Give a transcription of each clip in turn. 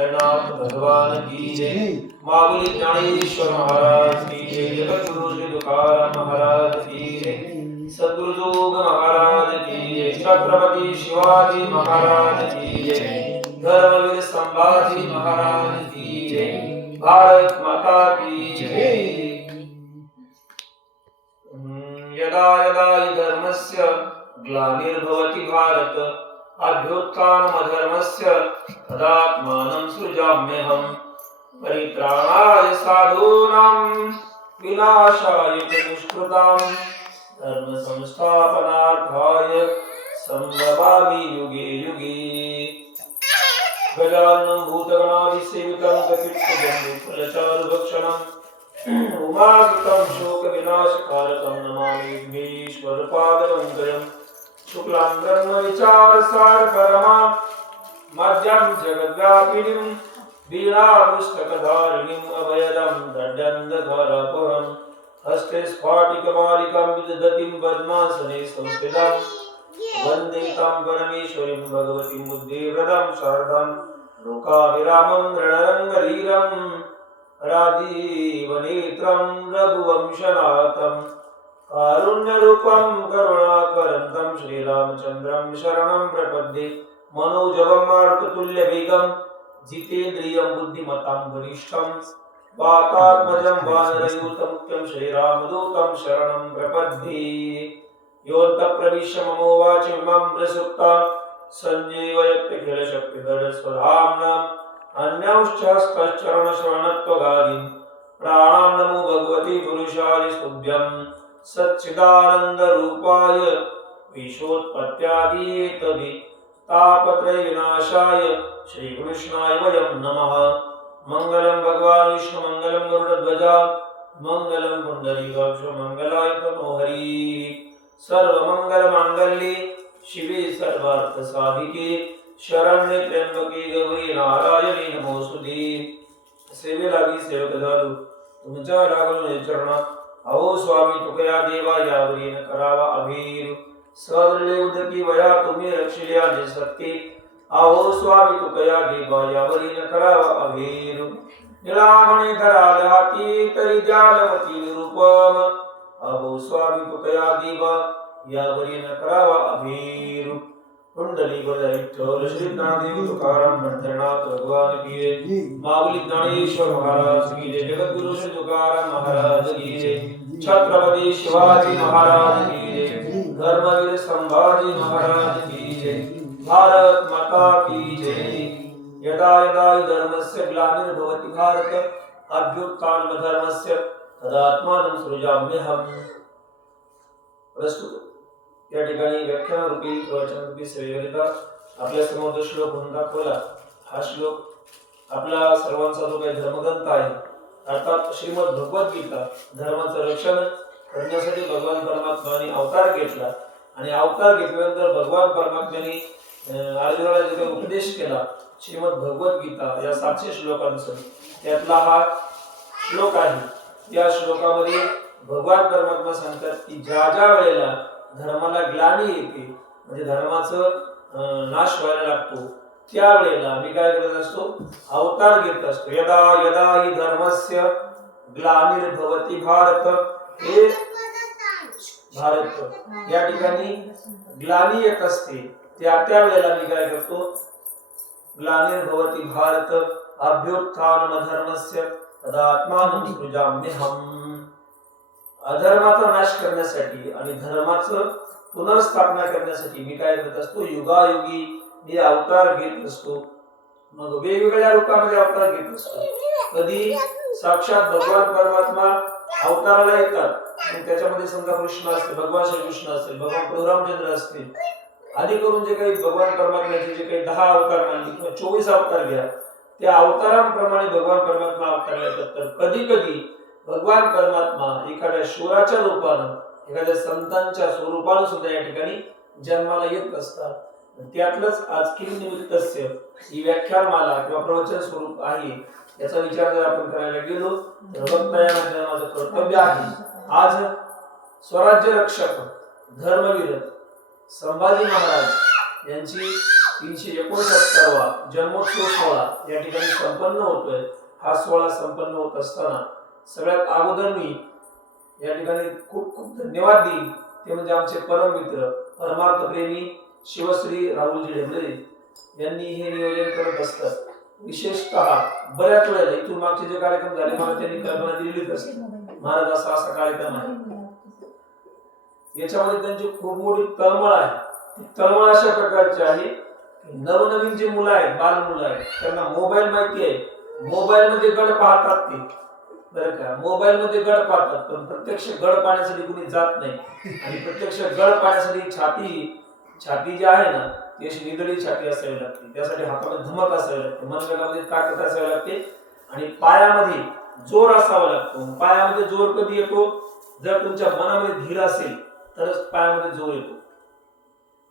पंढरनाथ भगवान की जय। माऊली ज्ञानेश्वर महाराज की जय। जगद्गुरु श्री तुकाराम महाराज की जय। सद्गुरु जोग महाराज की जय। छत्रपती शिवाजी महाराज की जय। धर्मवीर संभाजी महाराज की जय। भारत माता की जय। यदा यदा हि धर्मस्य ग्लानिर्भवति भारत अभ्युत्थानमधर्मस्य तदात्मानं सृजाम्यहम्। परित्राणाय साधूनां विनाशाय च दुष्कृतां धर्म संस्थापनार्थाय संभवामि युगे युगे। गजाननं भूतगणाधिसेवितं कपित्थजम्बूफलचारुभक्षणम् उमासुतं शोकविनाशकारकं नमामि विघ्नेश्वरपादपङ्कजम्। शुक्लां विचारसारपरमा मध्यं जगद्व्यापिनीं वीणापुस्तकधारिणीम् अभयदं दण्डन्धकारपहम्। हस्ते स्फाटिकमालिकां विदधतीं पद्मासने संस्थितां वन्दे तां परमेश्वरीं भगवतीं बुद्धिप्रदां शारदां। लोकाभिरामं रणरङ्गधीरम् राजीवनेत्रं रघुवंशनाथं कारुण्यरूपं करुणाकरं श्रीरामचन्द्रं शरणं प्रपद्ये। मनोजवं मारुततुल्यवेगं जितेन्द्रियं बुद्धिमतां वरिष्ठं वातात्मजं वानरयूथमुख्यं श्रीरामदूतं शरणं प्रपद्ये। योऽन्तः प्रविश्य मम वाचमिमां प्रसुप्तां सञ्जीवयत्यखिलशक्तिधरस्वधाम्नां अन्यांश्च हस्तचरणश्रवणत्वगादीन् प्राणान् नमो भगवते पुरुषाय स्तुभ्यं। सच्चिदानन्दरूपाय विश्वोत्पत्त्यादिहेतवे तापत्रयविनाशाय श्रीकृष्णाय वयं नमः। मङ्गलं भगवान् विष्णु मङ्गलं गरुडध्वजा मङ्गलं पुण्डरीकाक्ष मङ्गलाय तनोहरि। सर्वमङ्गलमाङ्गल्ये शिवे सर्वार्थसाधिके शरण्ये त्र्यंबके गौरी नारायणी नमोस्तुते। सेवेलागी सेवक झालो तुमच्या लागून चरणात अहो स्वामी तुकया देवा यावरीन करावा अभीर। सदृढ उदकी वया तुम्ही रक्षिल्या जे सत्ते अहो स्वामी तुकया देवा यावरीन करावा अभीर। निळामणी धराल हाती तरी द्यालवती निरूपम अहो स्वामी तुकया देवा यावरीन करावा अभीर। कुंडली विठ्ठल श्री ज्ञानदेव तुकाराम पंढरनाथ भगवान की जय। माऊली ज्ञानेश्वर महाराज की जय। जगद्गुरु श्री तुकाराम महाराज की जय। छत्रपती शिवाजी महाराज की जय। धर्मवीर संभाजी महाराज की जय। भारत माता की जय। यदा यदा हि धर्मस्य ग्लानिर्भवति भारत अभ्युत्थानमधर्मस्य तदात्मानं सृजाम्यहम्। प्रस्तुत या ठिकाणी व्याख्यान रूपी प्रवचन रूपी सेवेकरिता आपल्या समोर जो श्लोक म्हणून दाखवला हा श्लोक आपला सर्वांचा जो काही धर्मग्रंथ आहे अर्थात श्रीमद भगवद्गीता धर्माचं रक्षण करण्यासाठी भगवान परमात्म्याने अवतार घेतला आणि अवतार घेतल्यानंतर भगवान परमात्म्याने अर्जुनाला जो काही उपदेश केला श्रीमद भगवद्गीता या 700 श्लोकांचा त्यातला हा श्लोक आहे। या श्लोकामध्ये भगवान परमात्मा सांगतात की ज्या ज्या वेळेला धर्माला ग्लानी येते म्हणजे धर्माचं नाश व्हायला लागतो त्यावेळेला मी काय करत असतो अवतार घेत असतो। यदा यदा हि धर्मस्य ग्लानिर्भवति भारत हे भारत या ठिकाणी ग्लानी येत असते त्यावेळेला मी काय करतो ग्लानिर्भवति भारत अभ्युत्थानमधर्मस्य तदात्मानं सृजाम्यहम्। अधर्माचा नाश करण्यासाठी आणि धर्माचं पुनर्स्थापना करण्यासाठी मी काय करत असतो युगायुगी मी अवतार घेत असतो। मग वेगवेगळ्या रूपामध्ये अवतार घेत असतो। कधी साक्षात भगवान परमात्मा अवताराला येतात आणि त्याच्यामध्ये समजा कृष्ण असते भगवान श्रीकृष्ण असतील भगवान प्रभू रामचंद्र असतील आधी करून जे काही भगवान परमात्म्याचे जे काही 10 अवतार मानले किंवा 24 अवतार घ्या त्या अवतारांप्रमाणे भगवान परमात्मा अवतार येतात। तर कधी कधी भगवान परमात्मा एखाद्या शूराच्या रूपानं एखाद्या संतांच्या स्वरूपानं सुद्धा या ठिकाणी जन्माला येत असतात। त्यातलंच आज किम निमित्तस्य ही व्याख्यानमाला किंवा प्रवचन स्वरूप आहे याचा विचार जर आपण करायला गेलो तर भक्तायांना माझं कर्तव्य आहे आज स्वराज्य रक्षक धर्मवीर संभाजी महाराज यांची 369वा जन्मोत्सव सोहळा या ठिकाणी संपन्न होतोय. हा सोहळा संपन्न होत असताना सगळ्यात अगोदर मी या ठिकाणी खूप खूप धन्यवाद देईन. ते म्हणजे आमचे परम मित्र परमार्थ प्रेमी शिवश्री राहुलजी ढेबळे यांनी हे नियोजन करत असतात. विशेषतः बऱ्याच वेळेला इथून मागचे जे कार्यक्रम झाले मला त्यांनी कल्पना दिलेलीच असते, महाराज असा असा कार्यक्रम आहे. याच्यामध्ये त्यांची खूप मोठी तळमळ आहे. ती तळमळ अशा प्रकारची आहे की नवनवीन जे मुलं आहेत, बाल मुलं आहेत, त्यांना मोबाईल माहिती आहे. मोबाईल मध्ये गड पाहतात ते, बरं का, मोबाईल मध्ये गड पाहतात, पण प्रत्यक्ष गड पाहण्यासाठी कुणी जात नाही. आणि प्रत्यक्ष गड पाहण्यासाठी छाती जी आहे ना ती अशी निगडी छाती असावी लागते. त्यासाठी हातामध्ये धमक असावी लागते, मनगटामध्ये ताकद असावी लागते आणि पायामध्ये जोर असावा लागतो. पायामध्ये जोर कधी येतो? जर तुमच्या मनामध्ये धीर असेल तरच पायामध्ये जोर येतो.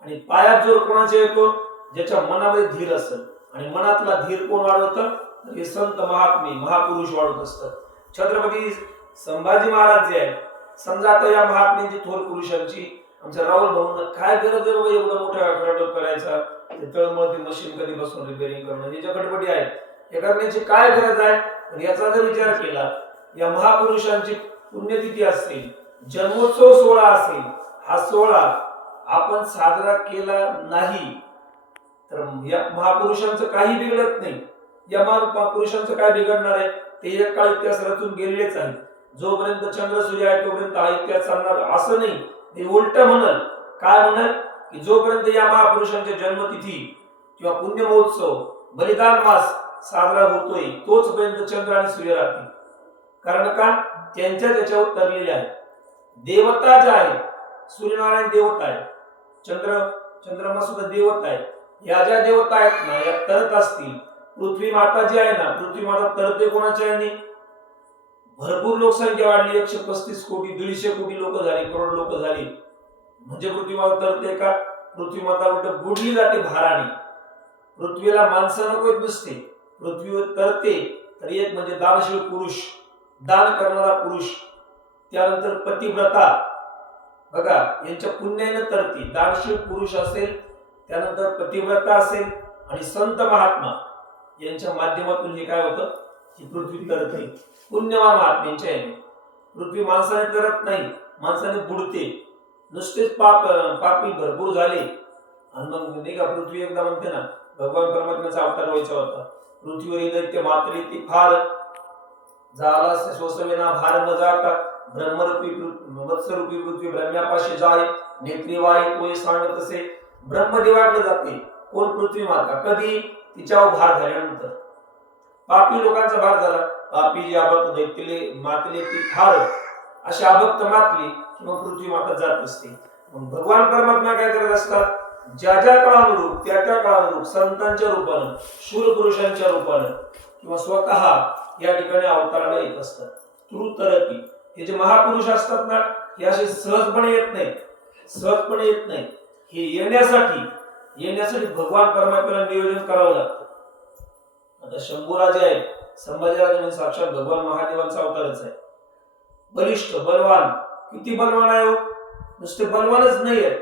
आणि पायात जोर कोणाचा येतो? ज्याच्या मनामध्ये धीर असेल. आणि मनातला धीर कोण वाढवतं? तर हे संत महात्मे महापुरुष वाढवत असतात. छत्रपती संभाजी महाराज जे आहेत, समजा आता या महात्म्यांची थोर पुरुषांची आमच्या राहुल भाऊंना काय गरज आहे बाबा एवढा मोठा आकडा करायचा? ते तळमळ ते मशीन कधी बसून रिपेअरिंग करणं याच्या गडबडी आहेत, हे करण्याची काय गरज आहे? पण याचा जर विचार केला, या महापुरुषांची पुण्यतिथी असेल, जन्मोत्सव सोहळा असेल, हा सोहळा आपण साजरा केला नाही तर या महापुरुषांचं काही बिघडत नाही. या महापुरुषांचं काय बिघडणार आहे? ते एक काळ इतिहास रचून गेलेलेच आहे. जोपर्यंत चंद्र सूर्य आहे तोपर्यंत हा इतिहास चालणार असं नाही. ते उलट म्हणल, काय म्हणल की जोपर्यंत या महापुरुषांच्या जन्मतिथी किंवा पुण्य महोत्सव बलिदान मास साजरा होतोय तोचपर्यंत चंद्र आणि सूर्य राहतील. कारण का? त्यांच्या त्याच्यावर तरलेले आहे. देवता ज्या आहेत, सूर्यनारायण देवता आहे, चंद्रमा सुद्धा देवता आहे. या ज्या देवता आहेत ना या तरत असतील. पृथ्वी माता जी आहे ना, पृथ्वी माता तरते कोणाच्या आहे? भरपूर लोकसंख्या वाढली, 135 कोटी 150 कोटी लोक झाली, करोड लोक झाली, म्हणजे पृथ्वी माता तरते का? पृथ्वी माता उलट बुडली जाते भाराने. पृथ्वीला माणसं नकोत नुसते, पृथ्वीवर तरते तर एक म्हणजे दानशील पुरुष, दान करणारा पुरुष, त्यानंतर पतिव्रता, बघा यांच्या पुण्याने तरती दानशील पुरुष असेल, त्यानंतर पतिव्रता असेल आणि संत महात्मा यांच्या माध्यमातून हे काय होतं की पृथ्वी तरते. पुण्यवान महात्म्यांच्या याने पृथ्वी माणसाने तरत नाही, माणसाने बुडते. नुसतेच पापी भरपूर झाले आणि मग नाही का पृथ्वी एकदा म्हणते ना भगवान परमात्म्याचा अवतार व्हायचा होता. पृथ्वीवर दैत्य मातली ती फार झाला सोसवेना भार मजाका ब्रह्मरूपी वत्सरूपी पृथ्वी ब्रह्म्यापाशी जाय नेत्री वाय तोय सांगत असे. ब्रह्मदेवाकडे जाते कोण? पृथ्वी माता. कधी? तिच्यावर भार झाल्यानंतर. पापी लोकांचा भार झाला, पापी जी अभक्त दैत्यले मातले ती फार अशी अभक्त मातली की मग पृथ्वी माता जात असते. मग भगवान परमात्मा काय करत असतात? ज्या ज्या काळानुरूप त्या त्या काळानुरूप संतांच्या रूपानं, शूर पुरुषांच्या रूपानं किंवा स्वतः या ठिकाणी अवताराला येत असतात. तृतरती हे जे महापुरुष असतात ना हे असे सहजपणे येत नाही, सहजपणे येत नाही. हे येण्यासाठी भगवान परमात्म्याला नियोजन करावं लागतं. आता शंभूराजे आहे, संभाजीराजे म्हणजे साक्षात भगवान महादेवांचा अवतारच आहे. बलिष्ठ बलवान, किती बलवान आहे? नुसते बलवानच नाही आहेत,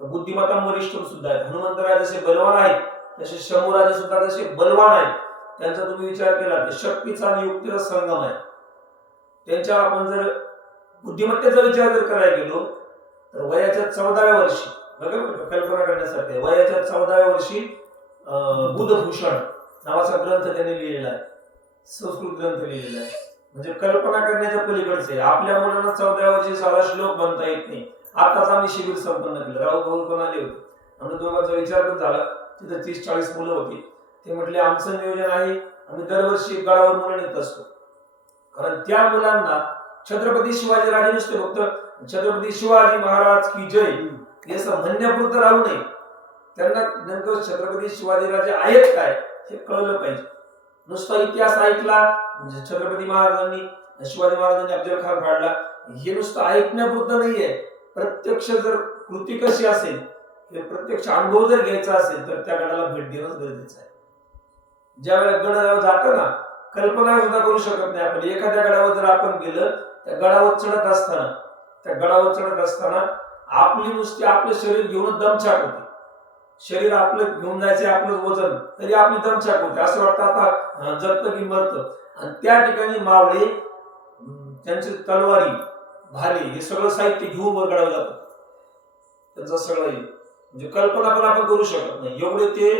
बुद्धिमत्ता वरिष्ठ सुद्धा आहेत. हनुमंतराय जसे बलवान आहेत तसे शंभूराजे सुद्धा तसे बलवान आहेत. त्यांचा तुम्ही विचार केला तर शक्तीचा आणि युक्तीचा संगम आहे त्यांच्या. आपण जर बुद्धिमत्तेचा विचार जर करायला गेलो तर वयाच्या 14व्या वर्षी, बघा कल्पना करण्यासाठी, वयाच्या 14व्या वर्षी बुधभूषण नावाचा ग्रंथ त्यांनी लिहिलेला आहे, संस्कृत ग्रंथ लिहिलेला आहे. म्हणजे कल्पना करण्याच्या पलीकडचे. आपल्या मुलांना 14व्या वर्षी साधा श्लोक बनता येत नाही. आताच आम्ही शिबिर संपन्न केलं, राहुल भाऊ पण आले होते, आम्ही दोघांचा विचार पण झाला. तिथे 30-40 मुलं होती. ते म्हटले आमचं नियोजन आहे, आम्ही दरवर्षी गडावर मुलं नेत असतो. कारण त्या मुलांना छत्रपती शिवाजी राजे नुसते फक्त छत्रपती शिवाजी महाराज की जय असं म्हणण्यापुरतं राहू नये, त्यांना नेमकं छत्रपती शिवाजी राजे आहेत काय हे कळलं पाहिजे. नुसता इतिहास ऐकला म्हणजे छत्रपती महाराजांनी शिवाजी महाराजांनी अफजल खान फाडला हे नुसतं ऐकण्यापुरतं नाहीये. प्रत्यक्ष जर कृती कशी असेल हे प्रत्यक्ष अनुभव जर घ्यायचा असेल तर त्या गडाला भेट देणं गरजेचं आहे. ज्या वेळेला गडावर जातं ना कल्पना सुद्धा करू शकत नाही आपण. एखाद्या गडावर जर आपण गेलं त्या गडावर चढत असताना आपली नुसती आपलं शरीर घेऊन दमछाक होते. शरीर आपलं घेऊन जायचं आपलं वजन, तरी आपली दमछाक होते, असं वाटतं आता जगतं की मरतं. आणि त्या ठिकाणी मावळे त्यांचे तलवारी, भाले हे सगळं साहित्य घेऊन वर गडावं जातं. त्यांचा सगळं म्हणजे कल्पना पण आपण करू शकत नाही, एवढे ते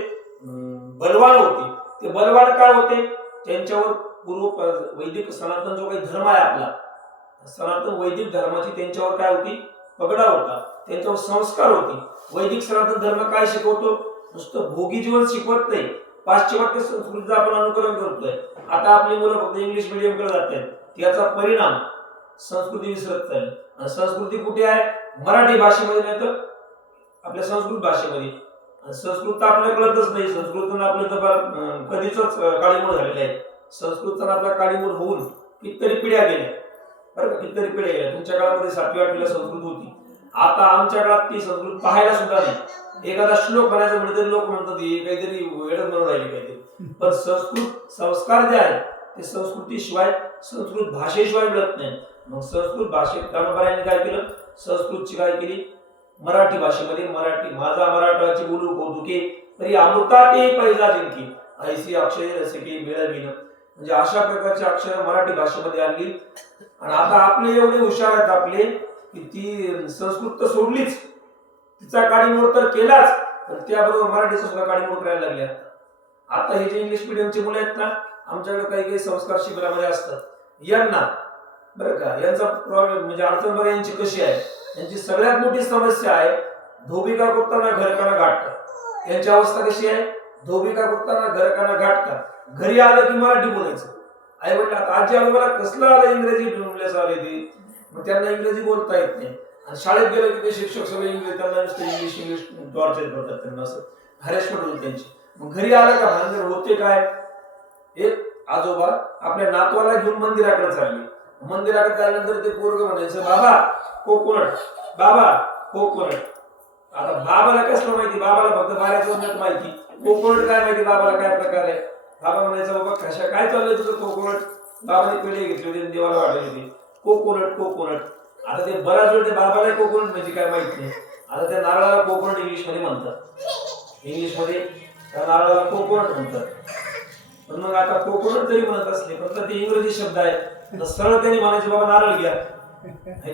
बलवान होते. ते बलवान काय होते, त्यांच्यावर पूर्व वैदिक सनातन जो काही धर्म आहे आपला, सनातन वैदिक धर्माची त्यांच्यावर काय होती, पगडा होता, त्यांच्यावर संस्कार होते. वैदिक सनातन धर्म काय शिकवतो, नुसतं भोगी जीवन शिकवत नाही, पाश्चिमात्य संस्कृतीचं आपण अनुकरण करतोय. आता आपली मुलं फक्त इंग्लिश मीडियम कडे जात आहेत, त्याचा परिणाम संस्कृती विसरत चालली. आणि संस्कृती कुठे आहे, मराठी भाषेमध्ये, नाही तर आपल्या संस्कृत भाषेमध्ये. संस्कृत तर आपल्याला कळतच नाही, संस्कृत आपलं तर कधीच काळीमोड झालेलं आहे. संस्कृत आपला काळीमोड होऊन कितीतरी पिढ्या गेल्या, बरं का, कितीतरी पिढ्या गेल्या. तुमच्या काळामध्ये 7वी 8वीला संस्कृत होती, आता आमच्या काळात ती संस्कृत पाहायला सुद्धा नाही. एखादा श्लोक म्हणायचं म्हणजे तरी लोक म्हणतात काहीतरी वेळच म्हणून राहिली काहीतरी. पण संस्कृत संस्कार जे आहेत ते संस्कृतीशिवाय, संस्कृत भाषेशिवाय मिळत नाही. मग संस्कृत भाषेत ज्ञानोबांनी काय केलं, संस्कृतची काय केली, मराठी भाषेमध्ये, मराठी माझा मराठाची बोलू कौतुके तरी अमृता ते पैजा जिंकी, ऐसी अक्षरे रसिके मिळविन. म्हणजे अशा प्रकारची अक्षर मराठी भाषेमध्ये आणली. आणि आता आपले एवढे हुशार आहेत आपले की ती संस्कृत तर सोडलीच, तिचा काळीमोड तर केलाच, पण त्याबरोबर मराठीचा सुद्धा काळीमोड करायला लागल्या. आता हे जे इंग्लिश मिडियमची मुलं आहेत ना, आमच्याकडे काही काही संस्कार शिबिरामध्ये असतात, यांना बरं का, यांचा प्रॉब्लेम म्हणजे अडचण बघा यांची कशी आहे. यांची सगळ्यात मोठी समस्या आहे धोबिका कुत्ताना घरकाना घाटका. यांची अवस्था कशी आहे, धोबिका कुत्ताना घरकाना घाटका. घरी आलं की मराठी बोलायचं. आई वडील आता आजी आजोबाला कसलं आलं इंग्रजी ठेवण्याचं आले ते, मग त्यांना इंग्रजी बोलता येत नाही. आणि शाळेत गेलं की ते शिक्षक सगळे इंग्लिश, त्यांना नुसतं इंग्लिश इंग्लिश टॉर्चर करतात, त्यांना असं हॅरेसमेंट होते त्यांची. मग घरी आलं का भानगड होते काय, एक आजोबा आपल्या नातवाला घेऊन मंदिराकडे चालले. मंदिराकडे चालल्यानंतर ते पोरग म्हणायचं बाबा कोकोनट, बाबा कोकोनट. आता बाबाला कसलं माहिती, बाबाला फक्त बाऱ्याच वर्षात माहिती, कोकोनट काय माहिती बाबाला काय प्रकार आहे. बाबा म्हणायचं बाबा कशा काय चाललंय तुझं कोकोनट. बाबाने पहिले घेतले होते, देवाला वाढले होते, कोकोनट कोकोनट. आता ते बराच वेळ ते बाबाला कोकोनट म्हणजे काय माहित नाही. आता त्या नारळाला कोकोनट इंग्लिश मध्ये म्हणतात, इंग्लिश मध्ये त्या नारळाला कोकोनट म्हणतात. पण मग आता कोकोनट जरी म्हणत असले फक्त ते इंग्रजी शब्द आहे, तर सरळ त्यांनी म्हणायचे बाबा नारळ घ्या,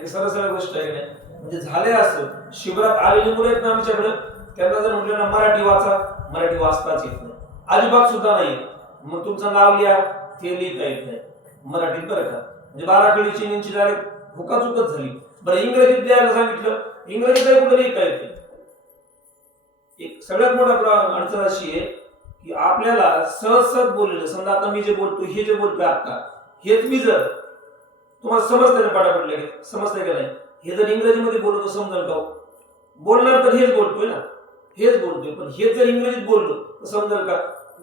सरळ सरळ गोष्ट आहे नाही. म्हणजे झाले असं, शिबिरात आलेली मुलं आहेत ना आमच्याकडे, त्यांना जर म्हटलं ना मराठी वाचा, मराठी वाचताच येत नाही, अजिबात सुद्धा नाही. मग तुमचं नाव लिहा, ते लिहिता येत नाही मराठीत, बरं का. म्हणजे 12 खडी चिनींची डायरेक्ट हुकाचुकच झाली. बरं इंग्रजीत लिहायला सांगितलं, इंग्रजीत कुठे लिहिता येते. एक सगळ्यात मोठा अडचण अशी आहे की आपल्याला सहज सहज बोललेलं, समजा आता मी जे बोलतो, हे जे बोलतोय आता, हेच मी जर तुम्हाला समजतंय ना, पटापट लगेच समजतंय का नाही, हे जर इंग्रजीमध्ये बोलतो समजेल का, बोलणार तर हेच बोलतोय ना, हेच बोलतोय, पण हेच जर इंग्रजीत बोललो तर समजेल का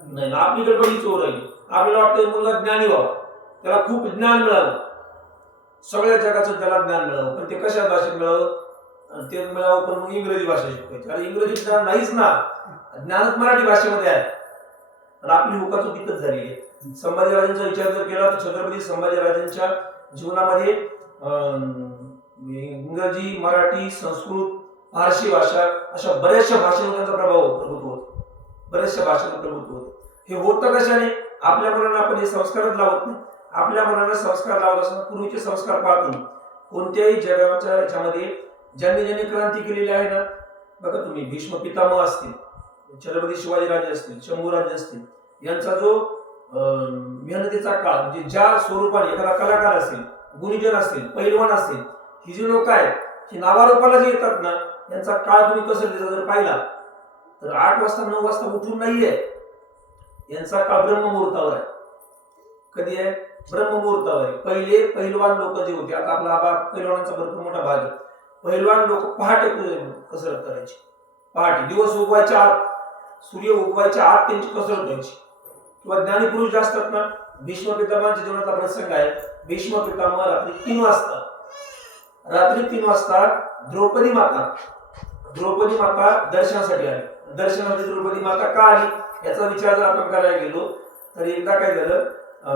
नाही. आपली गडबडी चोर राहिली. आपल्याला वाटतं मुलगा ज्ञानी व्हावा, त्याला खूप ज्ञान मिळावं, सगळ्या जगाचं त्याला ज्ञान मिळावं, पण ते कशा भाषेत मिळावं, ते मिळावं पण मग इंग्रजी भाषा शिकवायची. अरे इंग्रजी ज्ञान नाहीच ना, ज्ञानच मराठी भाषेमध्ये आहे. आणि आपली हुकाचूक तिथंच झालेली आहे. संभाजीराजांचा विचार जर केला तर छत्रपती संभाजीराजांच्या जीवनामध्ये इंग्रजी, मराठी, संस्कृत, फारसी भाषा अशा बऱ्याचशा भाषेवर त्यांचा प्रभुत्व होतं, बऱ्याचशा भाषेचं प्रभुत्व होतं. हे होतं कशाने, आपल्या मुलांना आपण हे संस्कारच लावत नाही. आपल्या मुलांना संस्कार लावत असताना पूर्वीचे संस्कार पाहतो. कोणत्याही जगाच्या याच्यामध्ये ज्यांनी ज्यांनी क्रांती केलेली आहे ना, बघा तुम्ही भीष्म पितामह असतील, छत्रपती शिवाजीराजे असतील, शंभूराजे असतील, यांचा जो मेहनतीचा काळ, म्हणजे ज्या स्वरूपाने एखादा कलाकार असेल, गुणीजन असेल, पैलवान असेल, ही जी लोक आहेत ही नावारूपाला जे येतात ना, यांचा काळ तुम्ही कसं जर पाहिला तर 8 वाजता 9 वाजता उठून नाहीये, यांचा काळ ब्रह्ममुहूर्तावर आहे. कधी आहे, ब्रह्ममुहूर्तावर आहे. पहिले पैलवान लोक जे होते, आता आपला हा पैलवानांचा भरपूर मोठा भाग आहे, पैलवान लोक पहाटे कसरत करायची, पहाटे दिवस उगवायच्या आत, सूर्य उगवायच्या आत त्यांची कसरत व्हायची. किंवा ज्ञानीपुरुष जे असतात ना, भीष्म पितामहाच्या जीवनाचा प्रसंग आहे. भीष्म पितामह रात्री 3 वाजता द्रौपदी माता दर्शनासाठी आली. दर्शनासाठी द्रौपदी माता का आली याचा विचार जर आपण करायला गेलो तर एकदा काय झालं,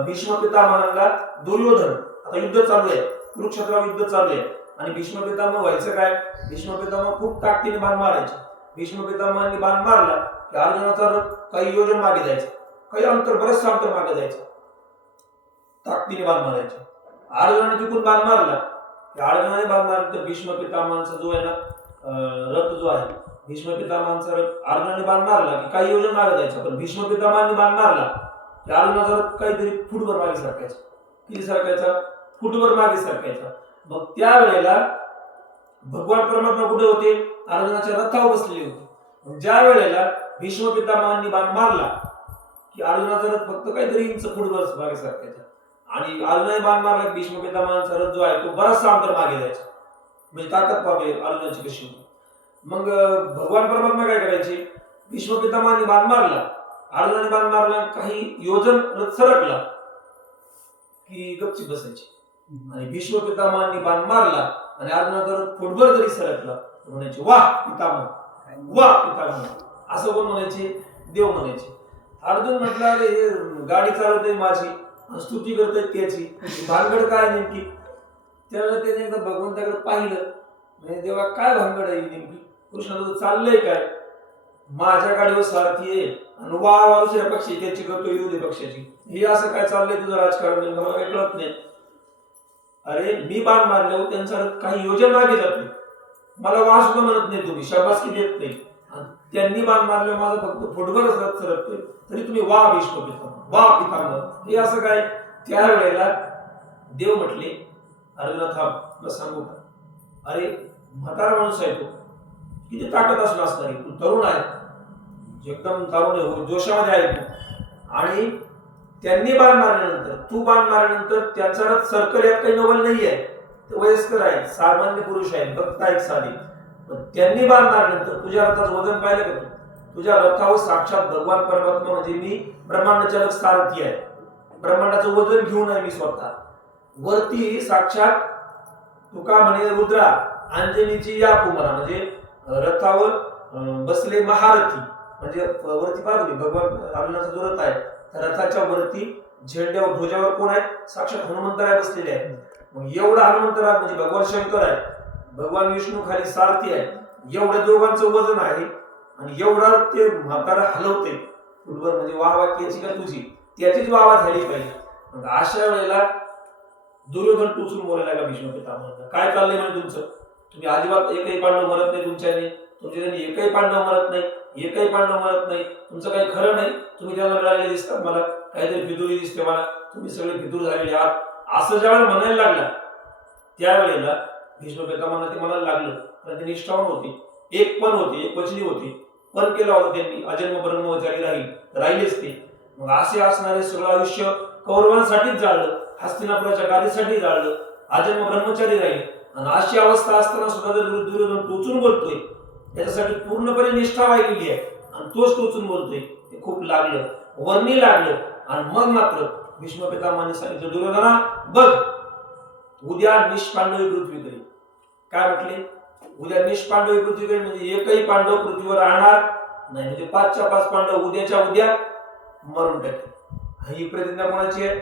भीष्म पितामहांना दुर्योधन, आता युद्ध चालू आहे, कुरुक्षेत्रावर युद्ध चालू आहे, आणि भीष्म पितामह व्हायचं काय, भीष्म पितामह खूप ताकदीने बाण मारायचे. भीष्म पितामहांनी बाण मारला की अर्जुनाचा रथ काही योजन मागे जायचा, काही अंतर, बरंच अंतर मागे जायचं, ताकदीने बाण मारायचे. अर्जुनाने तिकून बाण मारला की अर्जुनाने बाण मारला तर भीष्म पितामहांचा जो आहे ना रथ जो आहे, भीष्म पितामहांचा रथ अर्जुनाने बाण मारला की काही योजन मागे जायचं, पण भीष्म पितामहांनी बाण मारला की अर्जुनाचा रथ काहीतरी फुटभर मागे सरकायचा, किती सरकायचा, फुटभर मागे सरकायचा. मग त्यावेळेला भगवान परमात्मा कुठे होते, अर्जुनाच्या रथावर बसलेले होते. ज्या वेळेला भीष्म पितामहांनी बाण मारला की अर्जुनाचा रथ फक्त काहीतरी इंच फुटभर मागे सरकायचा, आणि अर्जुनाने बाण मारला की भीष्म पितामहांचा रथ जो आहे तो बराचसा अंतर मागे जायचा. म्हणजे ताकद पाहावी अर्जुनाची कशी होती. मग भगवान परमात्मा काय करायचे, भीष्म पितामहांनी बाण मारला, अर्जुनाने बाण मारला, काही योजन रथ सरकला की गपचीप बसायची, आणि भीष्म पितामहांनी बाण मारला आणि अर्जुनाचा रथ फुटभर जरी सरकला तर म्हणायचे वाह पितामह, वाह पितामह, असं कोण म्हणायचे, देव म्हणायचे. अर्जुन म्हटला अरे हे गाडी चालवते माझी, स्तुती करते त्याची, भानगड काय नेमकी. त्यावेळेला त्याने एकदा भगवंताकडे पाहिलं, म्हणजे देवा काय भानगड आहे नेमकी, कृष्ण तुझं चाललंय काय, माझ्या गाडीवर सारथी आहे आणि वा दुसऱ्या पक्षी त्याची करतो विरोधी पक्षाची, हे असं काय चाललंय तुझं राजकारण, मला काही कळत नाही. अरे मी बाण मारल्यावर त्यांचा रथ काही योजन मागे जाते, मला वा सुद्धा म्हणत नाही, तुम्ही शाबासकी देत नाही, त्यांनी बाण मारल्यावर माझा फक्त फुटभरच रथ सरकतोय, तरी तुम्ही वा भीष्म पितामह, वा पितामह, हे असं काय. त्यावेळेला देव म्हटले अर्जुना थांब, तुला सांगू का, अरे म्हातारा माणूस आहे तो, किती ताकद असणार असणारी, तू तरुण आहे, एकदम तरुण आहे, जोशामध्ये आहे तू, आणि त्यांनी बाण मारल्यानंतर, तू बाण मारल्यानंतर त्यांचा रथ सरकल यात काही नवल नाही आहे, ते वयस्कर आहेत, सामान्य पुरुष आहेत, भक्त आहेत साधी, पण त्यांनी बाण मारल्यानंतर तुझ्या रथाचं वजन पाहिलं का, तुझ्या रथावर साक्षात भगवान परमात्मा म्हणजे मी ब्रह्मांडचालक सारथी आहे, ब्रह्मांडाचं वजन घेऊन आहे मी स्वतः, वरती साक्षात तुका म्हणे रुद्रा अंजनीची या कुमारा, म्हणजे रथावर बसले महारथी, म्हणजे वरती पाहतो मी भगवान अर्जुनाचा जो रथ आहे त्या रथाच्या वरती झेंड्यावर ध्वजावर कोण आहे, साक्षात हनुमंतराय बसलेले आहेत. मग एवढा हनुमंतराय म्हणजे भगवान शंकर आहे, भगवान विष्णू खाली सारथी आहे, एवढ्या दोघांचं वजन आहे, आणि एवढा ते म्हातारा हलवते फुटभर, म्हणजे वाहवा त्याची का तुझी, त्याचीच वाहवा झाली पाहिजे. मग अशा वेळेला दुर्योधन टोचून बोलायला का भीष्म पितामहांना, काय चाललंय म्हणजे तुमचं, तुम्ही अजिबात एकही पांडव मरत नाही तुमच्याने, तुमच्याने एकही पांडव मरत नाही, एकही पांडव मरत नाही, तुमचं काही खरं नाही, तुम्ही त्यांना मिळालेले दिसतात, मला काहीतरी फितुरी दिसते, मला तुम्ही सगळे फितूर झालेले आहात, असं ज्यावेळेला म्हणायला लागला त्यावेळेला भीष्म पितामहांना ते म्हणायला लागलं, कारण ते निष्ठावान होते, एक पण होते, एक वचनी होते, पण केला होता त्यांनी, अजन्म ब्रह्मचारी राहिलेच ते. मग असे असणारे सगळं आयुष्य कौरवांसाठीच जाळलं, हस्तिनापुराच्या गादीसाठी जाळलं, अजन्म ब्रह्मचारी राहिले, आणि अशी अवस्था असताना सुद्धा जर दुर्योधन टोचून बोलतोय, त्याच्यासाठी पूर्णपणे निष्ठा वाहिलेली आहे, आणि तोच टोचून बोलतोय, ते खूप लागलं, वर्णी लागलं. आणि मग मात्र भीष्म पितामहांनी सांगितलं, दुर्योधना बघ उद्या निष्पांडवी पृथ्वी करेल. काय म्हटले, उद्या निष्पांडवी पृथ्वी करेल, म्हणजे एकही पांडव पृथ्वीवर राहणार नाही, म्हणजे 5च्या 5 पांडव उद्याच्या उद्या मरून टाकेल. ही प्रतिज्ञा कोणाची आहे,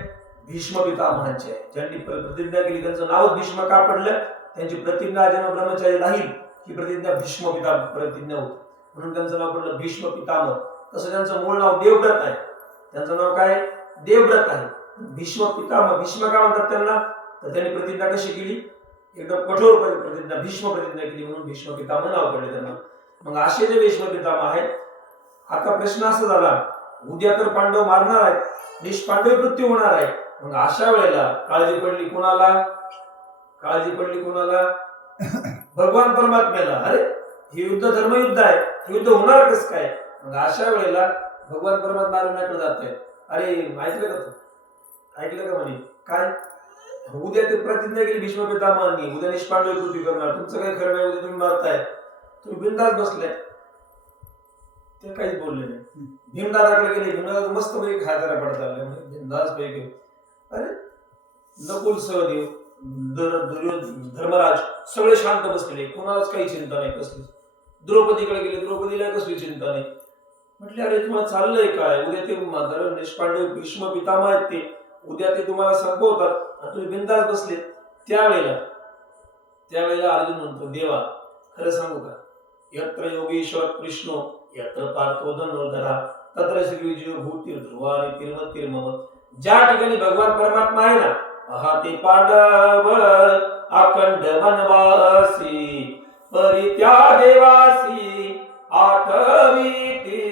भीष्म पितामहांची आहे. ज्यांनी प्रतिज्ञा केली त्यांचं नाव भीष्म का पडलं, त्यांची प्रतिज्ञा अजन्म ब्रह्मचारी राहील ही प्रतिज्ञा भीष्म पिता प्रतिज्ञा होती, म्हणून त्यांचं नाव पडलं भीष्म पितामह. तसं त्यांचं मूळ नाव देवव्रत आहे, त्यांचं नाव काय, देवव्रत आहे. भीष्म पितामह, भीष्म का म्हणतात त्यांना, तर त्यांनी प्रतिज्ञा कशी केली, एकदम कठोर प्रतिज्ञा, भीष्म प्रतिज्ञा केली, म्हणून भीष्म पितामह नाव पडले त्यांना. मग असे जे भीष्म पितामह आहेत. आता प्रश्न असा झाला, उद्या तर पांडव मारणार आहेत, निष्पांडवी मृत्यू होणार आहे, मग अशा वेळेला काळजी पडली कोणाला, काळजी पडली कोणाला, भगवान परमात्म्याला. अरे हे युद्ध धर्मयुद्ध आहे, हे युद्ध होणार कसं काय. मग अशा वेळेला भगवान परमात्मा अर्जुनाकडे जाते, अरे ऐकलं का तू, ऐकलं का म्हणे, काय उद्या ते प्रतिज्ञा केली भीष्म पितामहांनी, उद्या निष्पांडवी पृथ्वी करणार, तुमचं काही खरं नाही, उद्या तुम्ही मरताय, तुम्ही बिनधास्त बसलाय. ते काहीच बोलले नाही. भीमदादाकडे गेले, भीमदादा मस्त पैकी खायला पडत आले, बिनधास्त पैकी. अरे नकुल, सहदेव, दुर्योधन, धर्मराज सगळे शांत बसलेले, कोणालाच काही चिंता नाही कसली. द्रौपदीकडे गेले, द्रौपदीला कसली चिंता नाही. म्हटले अरे तुम्हाला चाललंय काय, उद्या ते निष्पांडव भीष्म पितामह आहेत, ते उद्या ते तुम्हाला संपवतात आणि तुम्ही बिनधास्त बसले. त्यावेळेला अर्जुन म्हणतो, देवा खरं सांगू का, यत्र योगेश्वर कृष्णो यत्र पार्थो धनुर्धरा तत्र श्री विजय भूती ध्रुवानी तिर्मतिर्मम. ज्या ठिकाणी भगवान परमात्मा आहे ना, पहा ते पांडव अखंड वनवासी परित्या देवासी आठवीती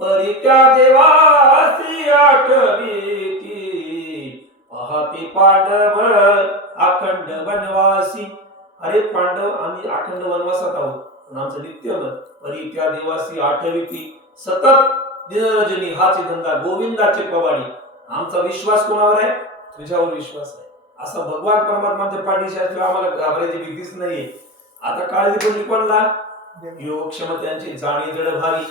परित्या देवासी आठवीती. पहा ते पांडव अखंड वनवासी. अरे पांडव आम्ही अखंड वनवासात आहोत, पण आमचं नित्य परित्या देवासी आठवीती सतत दिनरजनी हाची धंदा गोविंदाचे पवाडी. आमचा विश्वास कोणावर आहे? तुझ्यावर विश्वास आहे. असा भगवान परमात्माच्या पाठीशी असल्यावर आम्हाला घाबरायची भीतीच नाहीये. आता काळजी कोणी कोणला? योग क्षमतांची जाणी जड भारी.